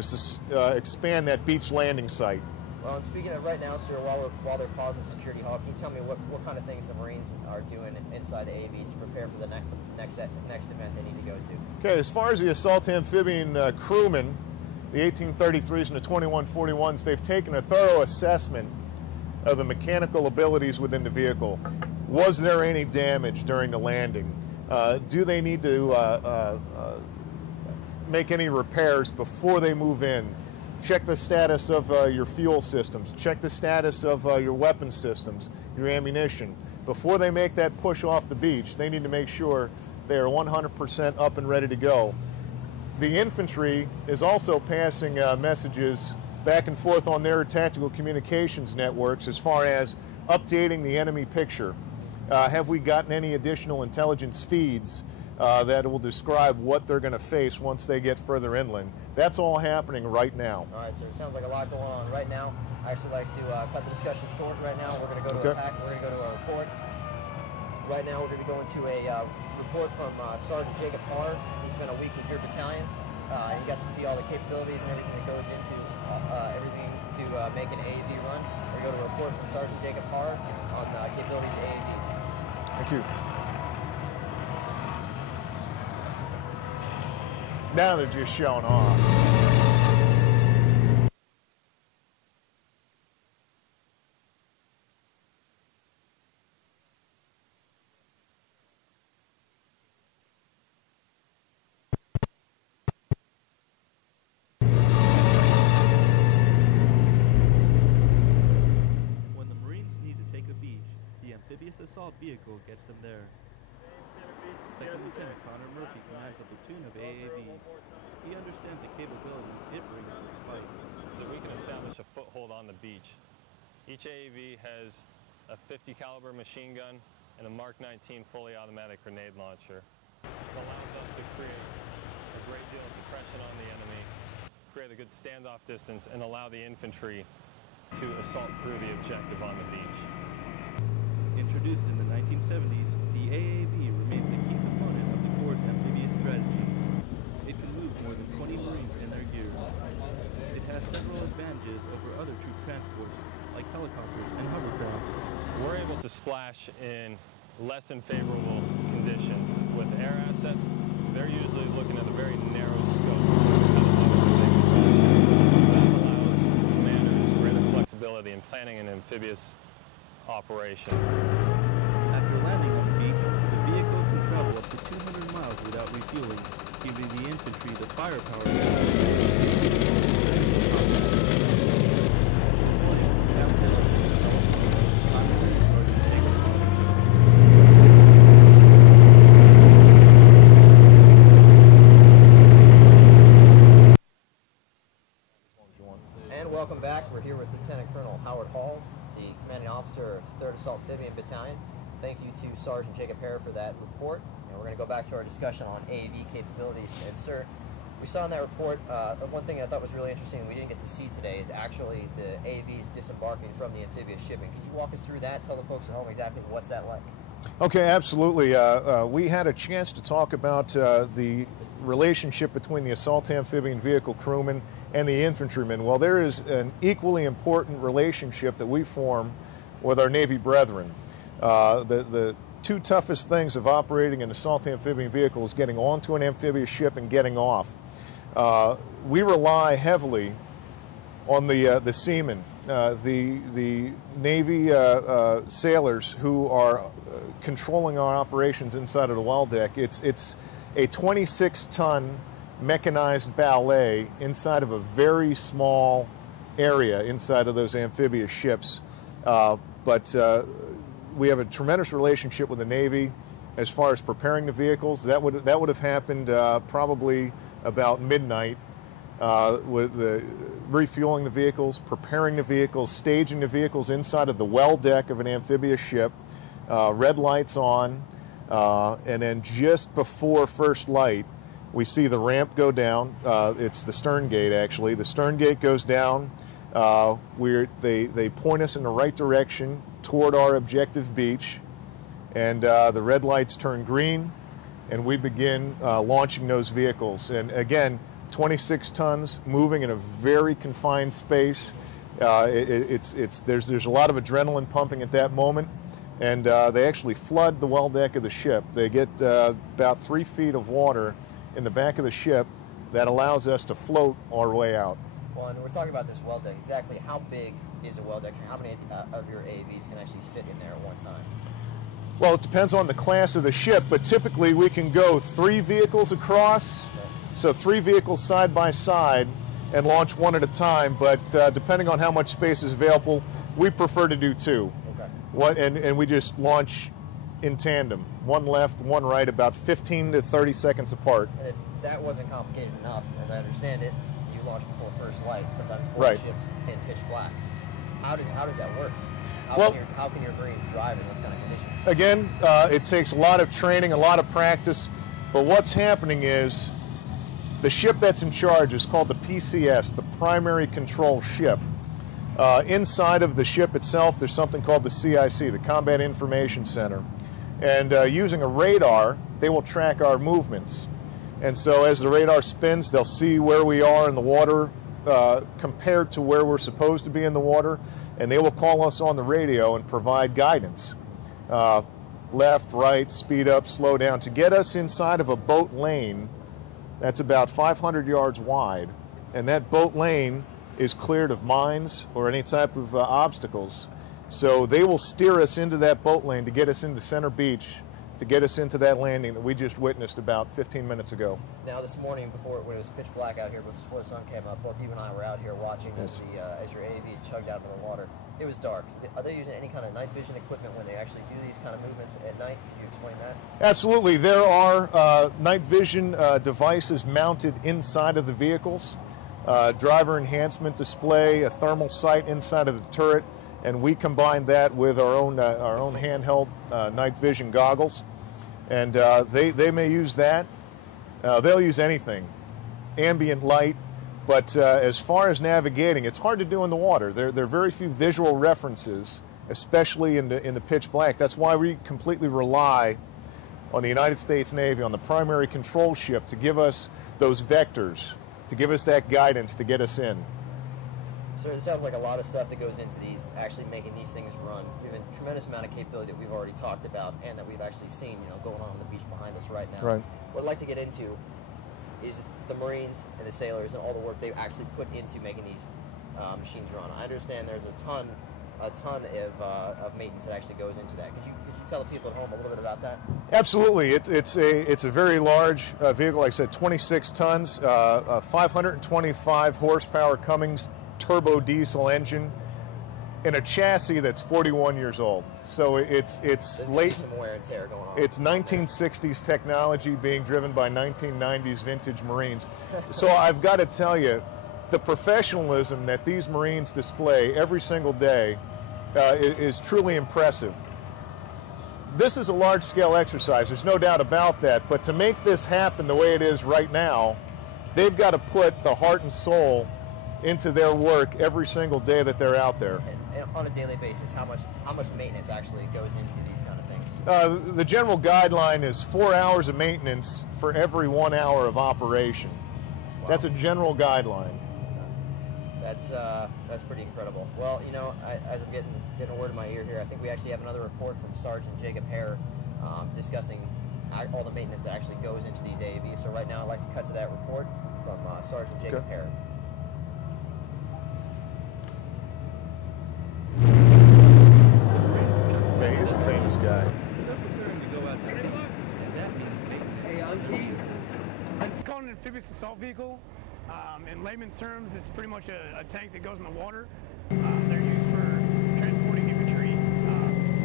expand that beach landing site. Well, and speaking of right now, sir, while they're pausing Security Hall, can you tell me what kind of things the Marines are doing inside the AAVs to prepare for the next event they need to go to? Okay, as far as the assault amphibian crewmen, the 1833s and the 2141s, they've taken a thorough assessment of the mechanical abilities within the vehicle. Was there any damage during the landing? Do they need to make any repairs before they move in? Check the status of your fuel systems. Check the status of your weapon systems, your ammunition. Before they make that push off the beach, they need to make sure they are 100% up and ready to go. The infantry is also passing messages back and forth on their tactical communications networks as far as updating the enemy picture. Have we gotten any additional intelligence feeds that will describe what they're going to face once they get further inland? That's all happening right now. All right, sir. It sounds like a lot going on right now. I actually like to cut the discussion short right now. We're going to go to we're going to go to a report. Right now, we're going to be going to a report from Sergeant Jacob Parr. He spent a week with your battalion. You got to see all the capabilities and everything that goes into make an AAV run. We're going to go to a report from Sergeant Jacob Parr on capabilities of AAVs. Thank you. Now they're just showing off. When the Marines need to take a beach, the amphibious assault vehicle gets them there. Second Lieutenant Connor Murphy commands a platoon of AAVs. He understands the capabilities it brings to the fight. So we can establish a foothold on the beach. Each AAV has a .50 caliber machine gun and a Mark 19 fully automatic grenade launcher. It allows us to create a great deal of suppression on the enemy, create a good standoff distance, and allow the infantry to assault through the objective on the beach. Introduced in the 1970s, the AAV remains the key component of the Corps' amphibious strategy. It can move more than 20 Marines in their gear. It has several advantages over other troop transports, like helicopters and hovercrafts. We're able to splash in less than favorable conditions. With air assets, they're usually looking at a very narrow scope. That allows commanders greater flexibility in planning an amphibious operation. After landing on the beach, the vehicle can travel up to 200 miles without refueling, giving the infantry the firepower And welcome back. We're here with Lieutenant Colonel Howard Hall, the commanding officer of 3rd Assault Amphibian Battalion. Thank you to Sergeant Jacob Parr for that report. And we're going to go back to our discussion on AAV capabilities. And sir, we saw in that report, one thing I thought was really interesting we didn't get to see today is actually the AAVs disembarking from the amphibious shipping. Could you walk us through that? Tell the folks at home exactly what's that like? Okay, absolutely. We had a chance to talk about the relationship between the assault amphibian vehicle crewmen and the infantrymen. Well, there is an equally important relationship that we form with our Navy brethren. The two toughest things of operating an assault amphibian vehicle is getting onto an amphibious ship and getting off. We rely heavily on the seamen, the Navy sailors who are controlling our operations inside of the well deck. It's a 26-ton mechanized ballet inside of a very small area inside of those amphibious ships. But we have a tremendous relationship with the Navy as far as preparing the vehicles. That would have happened probably about midnight, with the refueling the vehicles, preparing the vehicles, staging the vehicles inside of the well deck of an amphibious ship, red lights on, and then just before first light, we see the ramp go down. It's the stern gate, actually. The stern gate goes down. They point us in the right direction toward our objective beach, and the red lights turn green, and we begin launching those vehicles. And again, 26 tons moving in a very confined space. There's a lot of adrenaline pumping at that moment, and they actually flood the well deck of the ship. They get about 3 feet of water in the back of the ship that allows us to float our way out. Well, and we're talking about this well deck. Exactly how big is a well deck? How many of your AAVs can actually fit in there at one time? Well, it depends on the class of the ship, but typically we can go 3 vehicles across, so 3 vehicles side by side, and launch one at a time. But depending on how much space is available, we prefer to do 2. Okay. And we just launch in tandem, one left, one right, about 15 to 30 seconds apart. And if that wasn't complicated enough, as I understand it, you launch before first light, sometimes board right. ships in pitch black. How does that work? How can your Marines drive in those kind of conditions? Again, it takes a lot of training, a lot of practice, but what's happening is the ship that's in charge is called the PCS, the Primary Control Ship. Inside of the ship itself, there's something called the CIC, the Combat Information Center. And using a radar, they will track our movements. And so as the radar spins, they'll see where we are in the water compared to where we're supposed to be in the water, and they will call us on the radio and provide guidance. Left, right, speed up, slow down, to get us inside of a boat lane that's about 500 yards wide. And that boat lane is cleared of mines or any type of obstacles. So they will steer us into that boat lane to get us into Center Beach, to get us into that landing that we just witnessed about 15 minutes ago. Now this morning, when it was pitch black out here, before the sun came up, both you and I were out here watching as your AAVs chugged out into the water. It was dark. Are they using any kind of night vision equipment when they actually do these kind of movements at night? Could you explain that? Absolutely. There are night vision devices mounted inside of the vehicles. Driver enhancement display, a thermal sight inside of the turret, and we combine that with our own handheld night vision goggles. And they may use that. They'll use anything, ambient light. But as far as navigating, it's hard to do in the water. There are very few visual references, especially in the pitch black. That's why we completely rely on the United States Navy, on the Primary Control Ship, to give us those vectors, to give us that guidance to get us in. So it sounds like a lot of stuff that goes into these, actually making these things run. We have a tremendous amount of capability that we've already talked about and that we've actually seen, going on the beach behind us right now. Right. What I'd like to get into is the Marines and the sailors and all the work they actually put into making these machines run. I understand there's a ton of maintenance that actually goes into that. Could you tell the people at home a little bit about that? Absolutely. It's a very large vehicle. Like I said, 26 tons, 525 horsepower Cummins turbo diesel engine in a chassis that's 41 years old. So it's late. Some wear and tear going on. It's 1960s technology being driven by 1990s vintage Marines. So I've got to tell you, the professionalism that these Marines display every single day is truly impressive. This is a large-scale exercise, there's no doubt about that, but to make this happen the way it is right now, they've got to put the heart and soul into their work every single day that they're out there. And on a daily basis, how much maintenance actually goes into these kind of things? The general guideline is 4 hours of maintenance for every 1 hour of operation. Wow. That's a general guideline. That's pretty incredible. Well, as I'm getting a word in my ear here, I think we actually have another report from Sergeant Jacob Hare discussing all the maintenance that actually goes into these AAVs. So right now I'd like to cut to that report from Sergeant Jacob Hare. Yeah, he is a famous guy. They're preparing to go out to sea, and that means maintenance. It's called an amphibious assault vehicle. In layman's terms, it's pretty much a tank that goes in the water. They're used for transporting infantry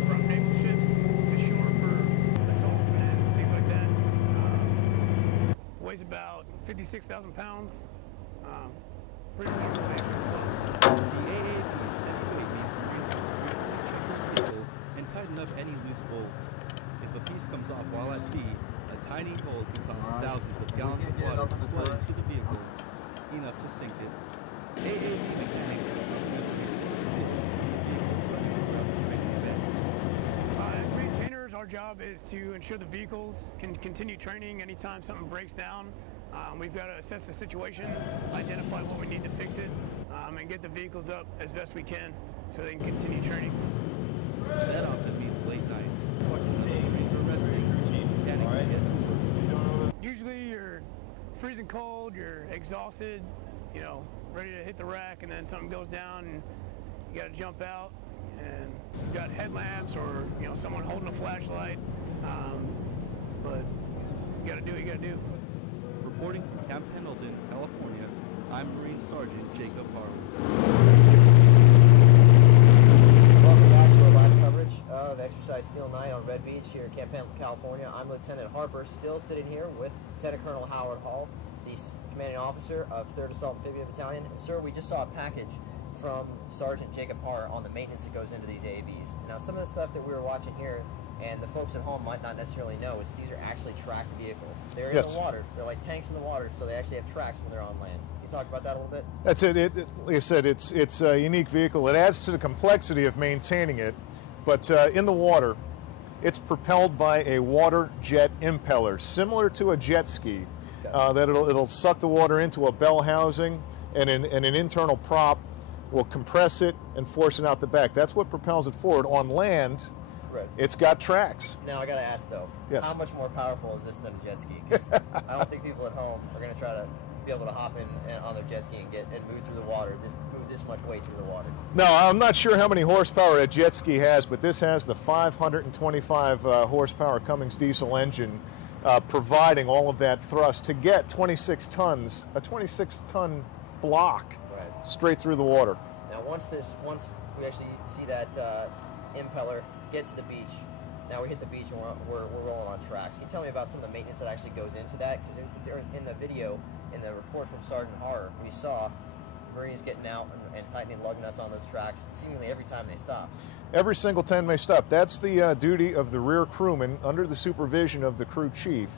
from naval ships to shore for assaults and things like that. Weighs about 56,000 pounds. Pretty dangerous. The AAVs heavyweight needs to reach the vehicle and tighten up any loose bolts. If a piece comes off while at sea, a tiny hole can cause thousands of gallons of water to flood into the vehicle, enough to sink it. AAV mechanics are As maintainers, our job is to ensure the vehicles can continue training anytime something breaks down. We've got to assess the situation, identify what we need to fix it, and get the vehicles up as best we can so they can continue training. That often means late nights, when the Marines are resting, mechanics get to work. Usually you're freezing cold, you're exhausted, you know, ready to hit the rack, and then something goes down and you got to jump out, and you've got headlamps or, you know, someone holding a flashlight, but you got to do what you got to do. Reporting from Camp Pendleton, California, I'm Marine Sergeant Jacob Harwood. Welcome back to our live coverage of Exercise Steel Night on Red Beach here in Camp Pendleton, California. I'm Lieutenant Harper, still sitting here with Lieutenant Colonel Howard Hall, the commanding officer of 3rd Assault Amphibian Battalion. And sir, we just saw a package from Sergeant Jacob Hare on the maintenance that goes into these AAVs. Now, some of the stuff that we were watching here, and the folks at home might not necessarily know, is these are actually tracked vehicles. They're in the water. They're like tanks in the water, so they actually have tracks when they're on land. Can you talk about that a little bit? That's it. Like I said, it's a unique vehicle. It adds to the complexity of maintaining it, but in the water, it's propelled by a water jet impeller, similar to a jet ski. That it'll suck the water into a bell housing, and an internal prop will compress it and force it out the back. That's what propels it forward. On land, it's got tracks. Now I got to ask though, how much more powerful is this than a jet ski? Because I don't think people at home are going to try to be able to hop in on their jet ski and move through the water, move this much weight through the water. No, I'm not sure how many horsepower a jet ski has, but this has the 525 horsepower Cummins diesel engine, providing all of that thrust to get 26 tons, a 26-ton block straight through the water. Now, once we actually see that impeller get to the beach, now we hit the beach and we're rolling on tracks. Can you tell me about some of the maintenance that actually goes into that? Because in the video, in the report from Sergeant Hare, we saw Marines getting out and tightening lug nuts on those tracks seemingly every time they stop. Every single time they stop. That's the duty of the rear crewman under the supervision of the crew chief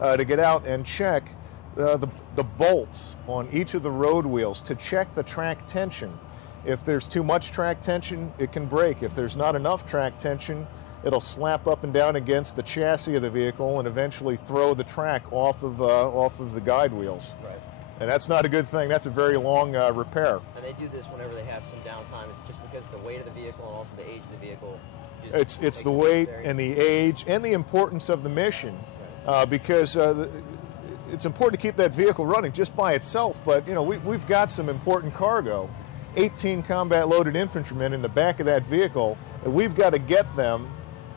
to get out and check the bolts on each of the road wheels to check the track tension. If there's too much track tension, it can break. If there's not enough track tension, it'll slap up and down against the chassis of the vehicle and eventually throw the track off of the guide wheels. Right. And that's not a good thing. That's a very long repair. And they do this whenever they have some downtime. It's just because of the weight of the vehicle and also the age of the vehicle. It's the weight and the age and the importance of the mission, because it's important to keep that vehicle running just by itself. But you know, we've got some important cargo. 18 combat-loaded infantrymen in the back of that vehicle, and we've got to get them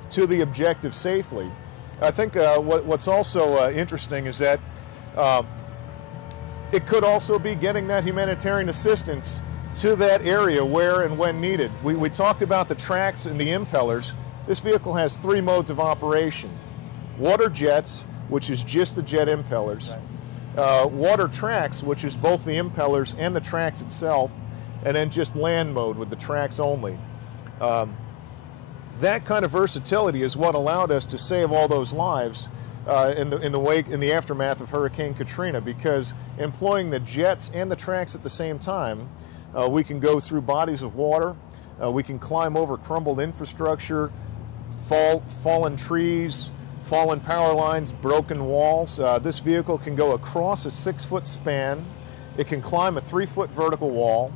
to the objective safely. I think what's also interesting is that it could also be getting that humanitarian assistance to that area where and when needed. We talked about the tracks and the impellers. This vehicle has 3 modes of operation. Water jets, which is just the jet impellers. Water tracks, which is both the impellers and the tracks itself. And then just land mode with the tracks only. That kind of versatility is what allowed us to save all those lives in the aftermath of Hurricane Katrina, because employing the jets and the tracks at the same time, we can go through bodies of water, we can climb over crumbled infrastructure, fallen trees, fallen power lines, broken walls. This vehicle can go across a 6-foot span, it can climb a 3-foot vertical wall,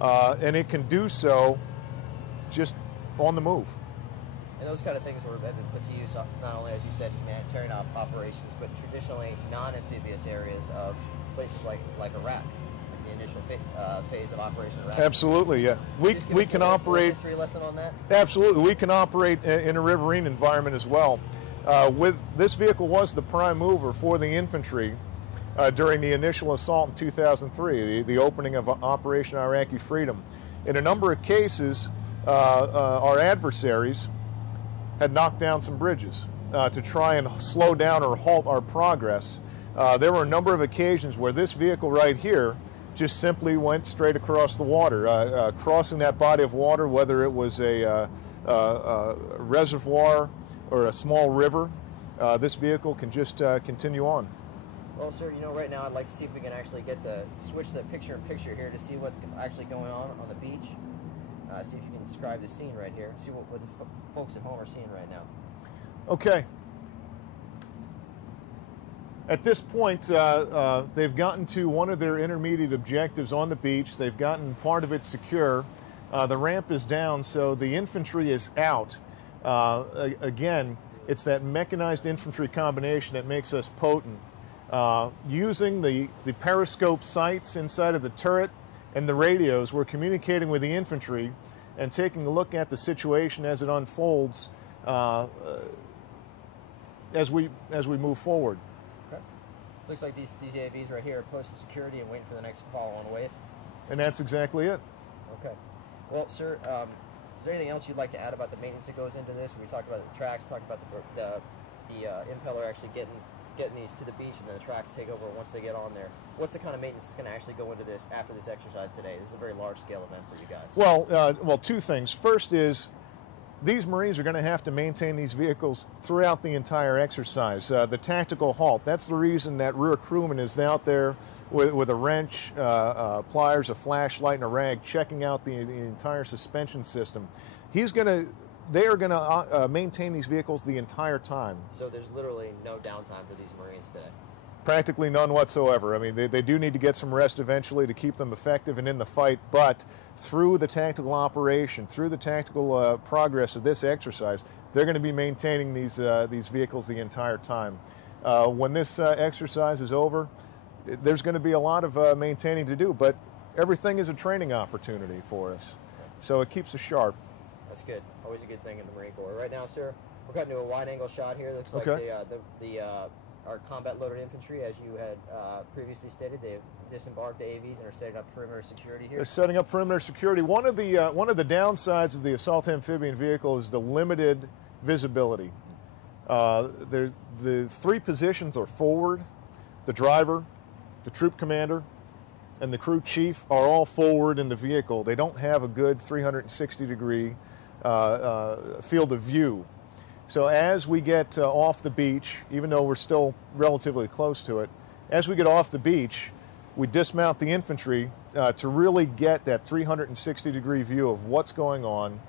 and it can do so just on the move. And those kind of things have been put to use not only, as you said, humanitarian operations, but traditionally non-amphibious areas of places like Iraq, like the initial phase of Operation Iraq. Absolutely, yeah. We can operate. History lesson on that. Absolutely, we can operate in a riverine environment as well. With this vehicle was the prime mover for the infantry during the initial assault in 2003, the opening of Operation Iraqi Freedom. In a number of cases, our adversaries had knocked down some bridges to try and slow down or halt our progress. There were a number of occasions where this vehicle right here just simply went straight across the water, crossing that body of water, whether it was a reservoir or a small river. This vehicle can just continue on. Well, sir, you know, right now I'd like to see if we can actually switch the picture-in-picture here to see what's actually going on the beach. See if you can describe the scene right here. See what the folks at home are seeing right now. Okay. At this point, they've gotten to one of their intermediate objectives on the beach. They've gotten part of it secure. The ramp is down, so the infantry is out. Again, it's that mechanized infantry combination that makes us potent. Using the periscope sights inside of the turret and the radios, we're communicating with the infantry and taking a look at the situation as it unfolds as we move forward. Okay. So it looks like these AAVs right here are posted security and waiting for the next follow-on wave. And that's exactly it. Okay. Well, sir, is there anything else you'd like to add about the maintenance that goes into this? We talked about the tracks, talked about the impeller actually getting these to the beach, and then the tracks take over once they get on there. What's the kind of maintenance that's going to actually go into this after this exercise today? This is a very large-scale event for you guys. Well, two things. First is these Marines are going to have to maintain these vehicles throughout the entire exercise. The tactical halt, that's the reason that rear crewman is out there with a wrench, pliers, a flashlight, and a rag, checking out the entire suspension system. They are going to maintain these vehicles the entire time. So there's literally no downtime for these Marines today? Practically none whatsoever. I mean, they do need to get some rest eventually to keep them effective and in the fight, but through the tactical operation, through the tactical progress of this exercise, they're going to be maintaining these vehicles the entire time. When this exercise is over, there's going to be a lot of maintaining to do, but everything is a training opportunity for us. So it keeps us sharp. That's good. Always a good thing in the Marine Corps. Right now, sir, we're cutting to a wide-angle shot here. Looks like our combat-loaded infantry, as you had previously stated, they've disembarked the AVs and are setting up perimeter security here. They're setting up perimeter security. One of the downsides of the assault amphibian vehicle is the limited visibility. The three positions are forward. The driver, the troop commander, and the crew chief are all forward in the vehicle. They don't have a good 360-degree field of view. So as we get off the beach, even though we're still relatively close to it, as we get off the beach, we dismount the infantry to really get that 360-degree view of what's going on.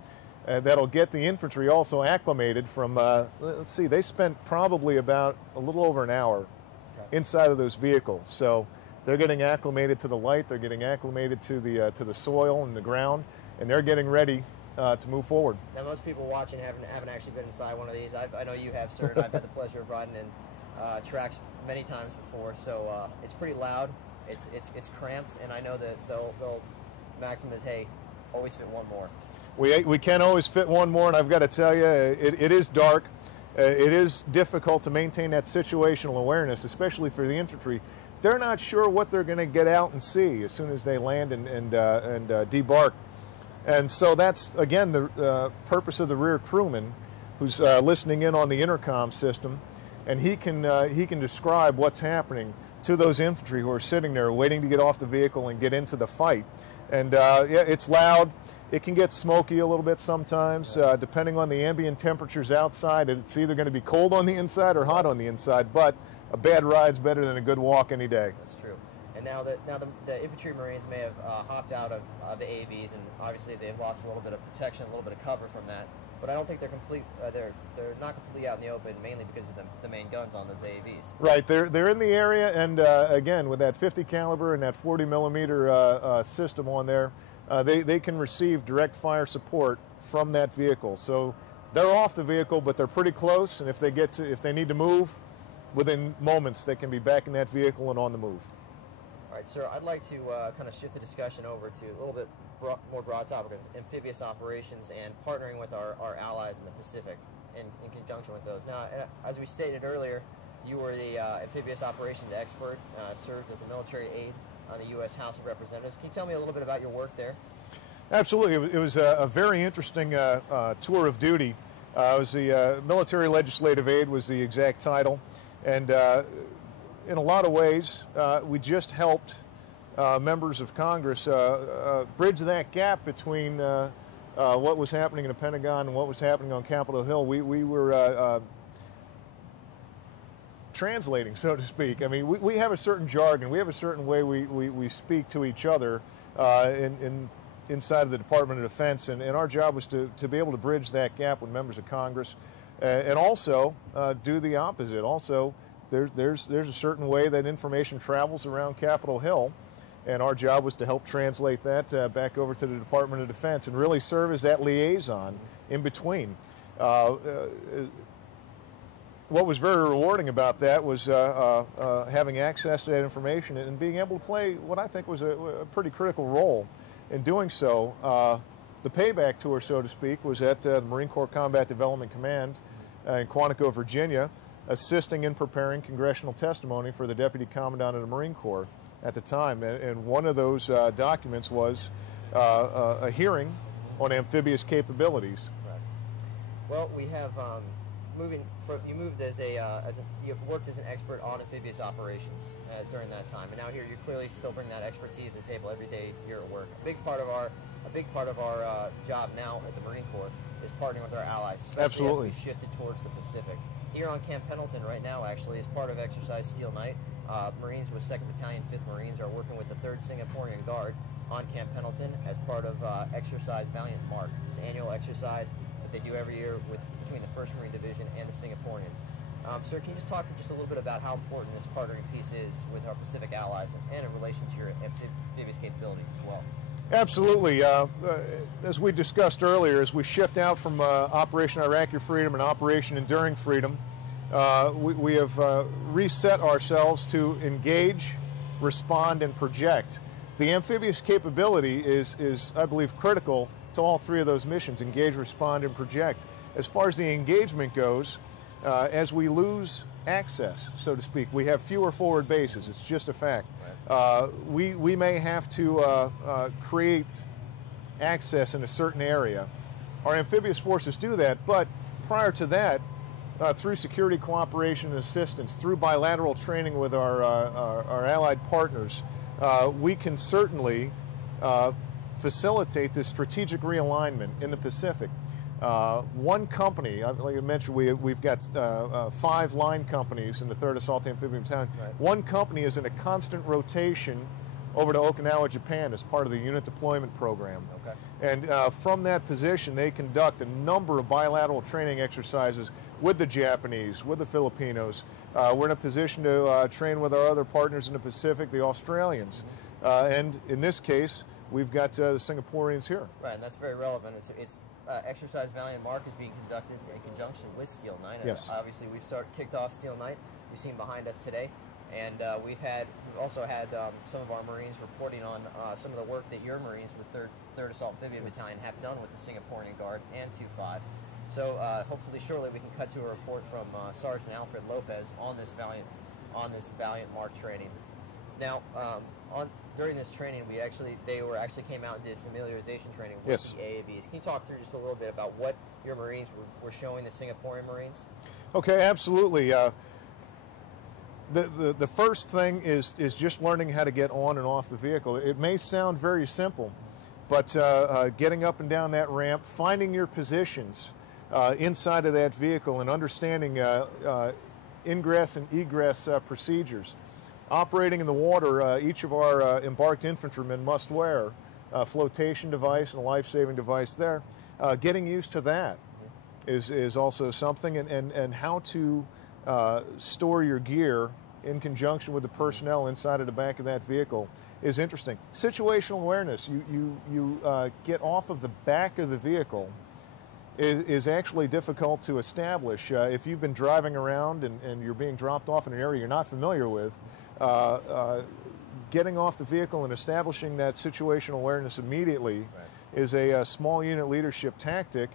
That'll get the infantry also acclimated from, let's see, they spent probably about a little over an hour inside of those vehicles. So they're getting acclimated to the light, they're getting acclimated to the soil and the ground, and they're getting ready to move forward. Now, most people watching haven't actually been inside one of these. I know you have, sir, and I've had the pleasure of riding in tracks many times before. So it's pretty loud. It's cramped, and I know that they'll maximum is, hey, always fit one more. We can always fit one more, and I've got to tell you, it is dark. It is difficult to maintain that situational awareness, especially for the infantry. They're not sure what they're going to get out and see as soon as they land and debark. And so that's, again, the purpose of the rear crewman, who's listening in on the intercom system, and he can describe what's happening to those infantry who are sitting there waiting to get off the vehicle and get into the fight. And yeah, it's loud. It can get smoky a little bit sometimes, depending on the ambient temperatures outside. It's either going to be cold on the inside or hot on the inside, but a bad ride's better than a good walk any day. That's true. And now the infantry Marines may have hopped out of the AVs, and obviously they've lost a little bit of protection, a little bit of cover from that. But I don't think they're complete. They're not completely out in the open, mainly because of the main guns on those AAVs. Right. They're in the area, and again, with that 50 caliber and that 40 millimeter system on there, they can receive direct fire support from that vehicle. So They're off the vehicle, but they're pretty close, and if they need to move, within moments they can be back in that vehicle and on the move. All right, sir, I'd like to kind of shift the discussion over to a little bit more broad topic of amphibious operations and partnering with our allies in the Pacific in conjunction with those. Now, as we stated earlier, you were the amphibious operations expert, served as a military aide on the U.S. House of Representatives. Can you tell me a little bit about your work there? Absolutely. It was a very interesting tour of duty. I was the military legislative aide was the exact title, and in a lot of ways we just helped members of Congress bridge that gap between what was happening in the Pentagon and what was happening on Capitol Hill. We were translating, so to speak. I mean, we have a certain jargon, we have a certain way we speak to each other inside of the Department of Defense, and our job was to be able to bridge that gap with members of Congress, and also do the opposite. Also, there's a certain way that information travels around Capitol Hill, and our job was to help translate that back over to the Department of Defense and really serve as that liaison in between. What was very rewarding about that was having access to that information and being able to play what I think was a pretty critical role in doing so. The payback tour, so to speak, was at the Marine Corps Combat Development Command in Quantico, Virginia, assisting in preparing congressional testimony for the Deputy Commandant of the Marine Corps at the time. And one of those documents was a hearing on amphibious capabilities. Right. Well, we have you moved you worked as an expert on amphibious operations during that time, and now here you're clearly still bringing that expertise to the table every day here at work. A big part of our job now at the Marine Corps is partnering with our allies, especially Absolutely. as we shifted towards the Pacific. Here on Camp Pendleton right now, actually, as part of Exercise Steel Night, Marines with 2nd Battalion, 5th Marines are working with the 3rd Singaporean Guard on Camp Pendleton as part of Exercise Valiant Mark. It's an annual exercise that they do every year between the 1st Marine Division and the Singaporeans. Sir, can you just talk just a little bit about how important this partnering piece is with our Pacific allies and in relation to your amphibious capabilities as well? Absolutely. As we discussed earlier, as we shift out from Operation Iraqi Freedom and Operation Enduring Freedom, we have reset ourselves to engage, respond, and project. The amphibious capability is, I believe, critical to all three of those missions: engage, respond, and project. As far as the engagement goes, as we lose access, so to speak, we have fewer forward bases. It's just a fact. We may have to create access in a certain area. Our amphibious forces do that, but prior to that, through security cooperation and assistance, through bilateral training with our allied partners, we can certainly facilitate this strategic realignment in the Pacific. One company, like I mentioned, we've got 5 line companies in the 3rd Assault Amphibian Battalion. Right. One company is in a constant rotation over to Okinawa, Japan as part of the unit deployment program. Okay. And from that position, they conduct a number of bilateral training exercises with the Japanese, with the Filipinos. We're in a position to train with our other partners in the Pacific, the Australians. And in this case, we've got the Singaporeans here. Right, and that's very relevant. It's Exercise Valiant Mark is being conducted in conjunction with Steel Night. Yes. Obviously, we've kicked off Steel Night. You've seen behind us today, and we've also had some of our Marines reporting on some of the work that your Marines with 3rd Assault Amphibian Battalion have done with the Singaporean Guard and 2-5. So hopefully, shortly, we can cut to a report from Sergeant Alfred Lopez on this Valiant Mark training. Now, during this training, they actually came out and did familiarization training with Yes. the AAVs. Can you talk through just a little bit about what your Marines were showing the Singaporean Marines? Okay, absolutely. The first thing is just learning how to get on and off the vehicle. It may sound very simple, but getting up and down that ramp, finding your positions inside of that vehicle and understanding ingress and egress procedures. Operating in the water, each of our embarked infantrymen must wear a flotation device and a life-saving device there. Getting used to that is also something, and how to store your gear in conjunction with the personnel inside of the back of that vehicle is interesting. Situational awareness, you get off of the back of the vehicle is actually difficult to establish. If you've been driving around and you're being dropped off in an area you're not familiar with, getting off the vehicle and establishing that situational awareness immediately is a small unit leadership tactic,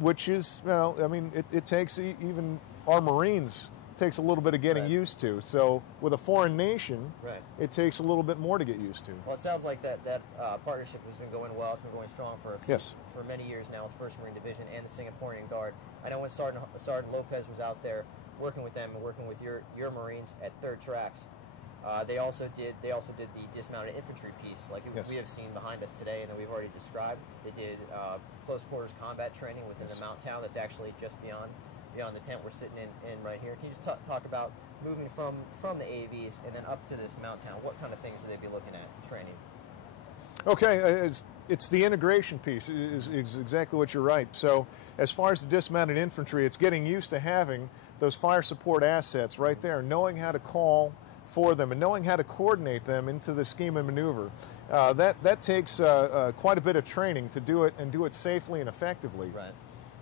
which is, well, I mean, it takes even our Marines takes a little bit of getting used to. So with a foreign nation, it takes a little bit more to get used to. Well, it sounds like that partnership has been going well. It's been going strong for many years now with 1st Marine Division and the Singaporean Guard. I know when Sergeant Lopez was out there working with them and working with your Marines at 3rd Tracks, they also did the dismounted infantry piece, like we have seen behind us today, and that we've already described. They did close quarters combat training within the mount town that's actually just beyond the tent we're sitting in right here. Can you just talk about moving from the AAVs and then up to this mount town? What kind of things would they be looking at training? Okay, it's the integration piece is exactly what you're right. So as far as the dismounted infantry, it's getting used to having those fire support assets right there, knowing how to call for them and knowing how to coordinate them into the scheme and maneuver. That takes quite a bit of training to do it and do it safely and effectively. Right.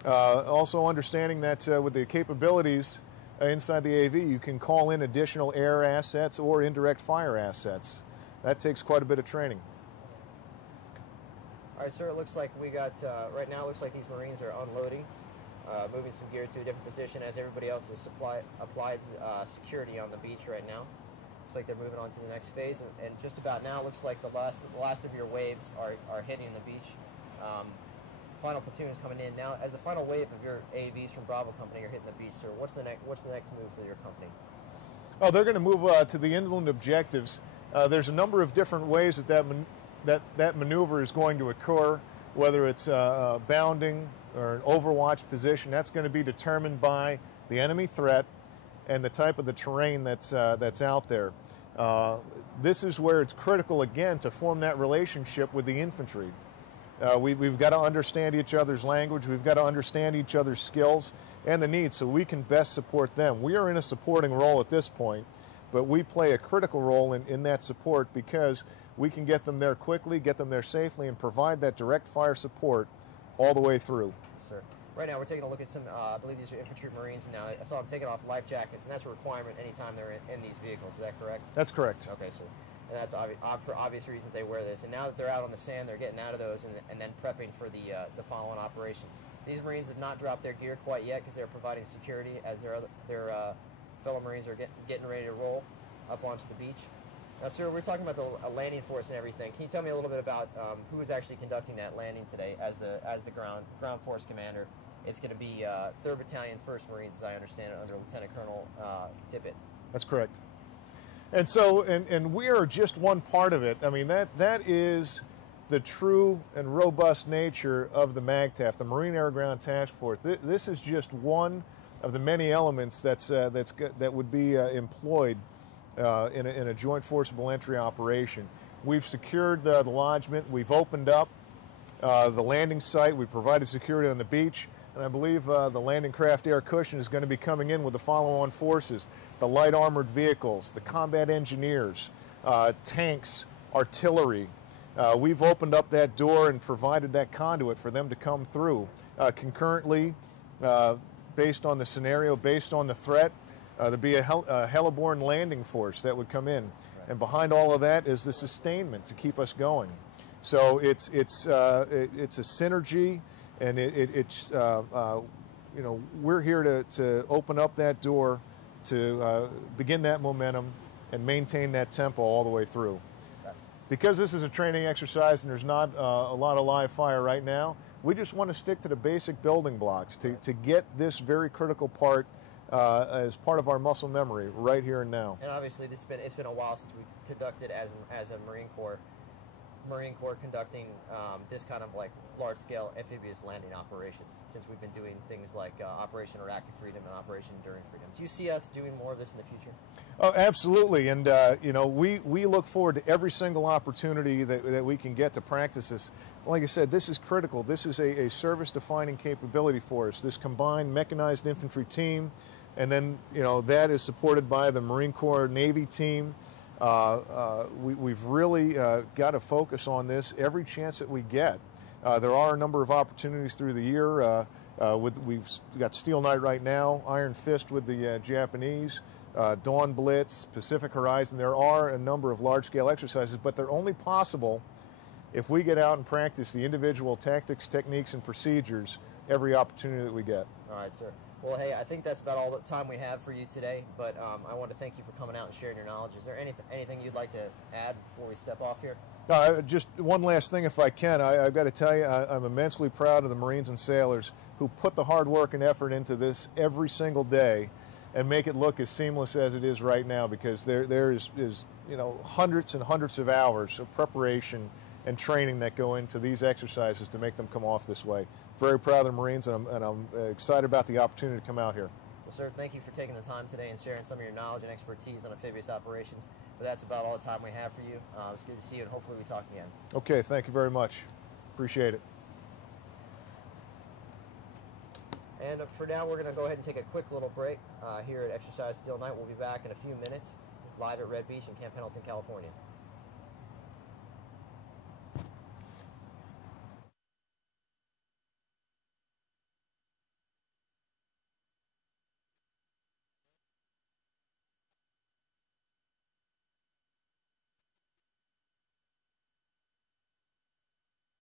Also understanding that with the capabilities inside the AV, you can call in additional air assets or indirect fire assets. That takes quite a bit of training. All right, sir, it looks like we got, right now it looks like these Marines are unloading, moving some gear to a different position as everybody else has applied security on the beach right now. Looks like they're moving on to the next phase, and just about now it looks like the last of your waves are hitting the beach. Final platoon is coming in now. As the final wave of your AAVs from Bravo Company are hitting the beach, sir, what's the next move for your company? Oh, they're going to move to the inland objectives. There's a number of different ways that maneuver is going to occur, whether it's bounding or an overwatch position. That's going to be determined by the enemy threat and the type of the terrain that's out there. This is where it's critical, again, to form that relationship with the infantry. We've got to understand each other's language. We've got to understand each other's skills and the needs so we can best support them. We are in a supporting role at this point, but we play a critical role in that support because we can get them there quickly, get them there safely, and provide that direct fire support all the way through. Sir. Right now we're taking a look at some, I believe these are infantry Marines now. I saw them taking off life jackets, and that's a requirement anytime they're in these vehicles. Is that correct? That's correct. Okay, sir. And that's for obvious reasons they wear this. And now that they're out on the sand, they're getting out of those and then prepping for the follow-on operations. These Marines have not dropped their gear quite yet because they're providing security as their fellow Marines are getting ready to roll up onto the beach. Now, sir, we're talking about the landing force and everything. Can you tell me a little bit about who is actually conducting that landing today as the ground force commander? It's going to be 3rd Battalion, 1st Marines, as I understand it, under Lieutenant Colonel Tippett. That's correct. And so, and we are just one part of it. I mean, that is the true and robust nature of the MAGTF, the Marine Air Ground Task Force. This is just one of the many elements that would be employed in a joint forcible entry operation. We've secured the lodgement. We've opened up the landing site. We've provided security on the beach. And I believe the landing craft air cushion is going to be coming in with the follow-on forces, the light armored vehicles, the combat engineers, tanks, artillery. We've opened up that door and provided that conduit for them to come through. Concurrently, based on the scenario, based on the threat, there'd be a heliborne landing force that would come in. And behind all of that is the sustainment to keep us going. So it's a synergy. And it's you know, we're here to open up that door to begin that momentum and maintain that tempo all the way through. Because this is a training exercise and there's not a lot of live fire right now, we just want to stick to the basic building blocks to get this very critical part as part of our muscle memory right here and now. And obviously it's been a while since we've conducted as a Marine Corps conducting this kind of like large-scale amphibious landing operation, since we've been doing things like Operation Iraqi Freedom and Operation Enduring Freedom. Do you see us doing more of this in the future? Oh, absolutely. And you know, we look forward to every single opportunity that we can get to practice this. Like I said, this is critical. This is a service-defining capability for us. This combined mechanized infantry team, and then you know that is supported by the Marine Corps Navy team. We've really got to focus on this every chance that we get. There are a number of opportunities through the year. We've got Steel Night right now, Iron Fist with the Japanese, Dawn Blitz, Pacific Horizon. There are a number of large-scale exercises, but they're only possible if we get out and practice the individual tactics, techniques, and procedures every opportunity that we get. All right, sir. Well, hey, I think that's about all the time we have for you today, but I want to thank you for coming out and sharing your knowledge. Is there anything you'd like to add before we step off here? Just one last thing, if I can. I've got to tell you, I'm immensely proud of the Marines and sailors who put the hard work and effort into this every single day and make it look as seamless as it is right now, because there is hundreds and hundreds of hours of preparation and training that go into these exercises to make them come off this way. Very proud of the Marines, and I'm excited about the opportunity to come out here. Well, sir, thank you for taking the time today and sharing some of your knowledge and expertise on amphibious operations. But that's about all the time we have for you. It was good to see you, and hopefully we talk again. Okay, thank you very much. Appreciate it. And for now, we're going to go ahead and take a quick little break here at Exercise Steel Night. We'll be back in a few minutes, live at Red Beach in Camp Pendleton, California.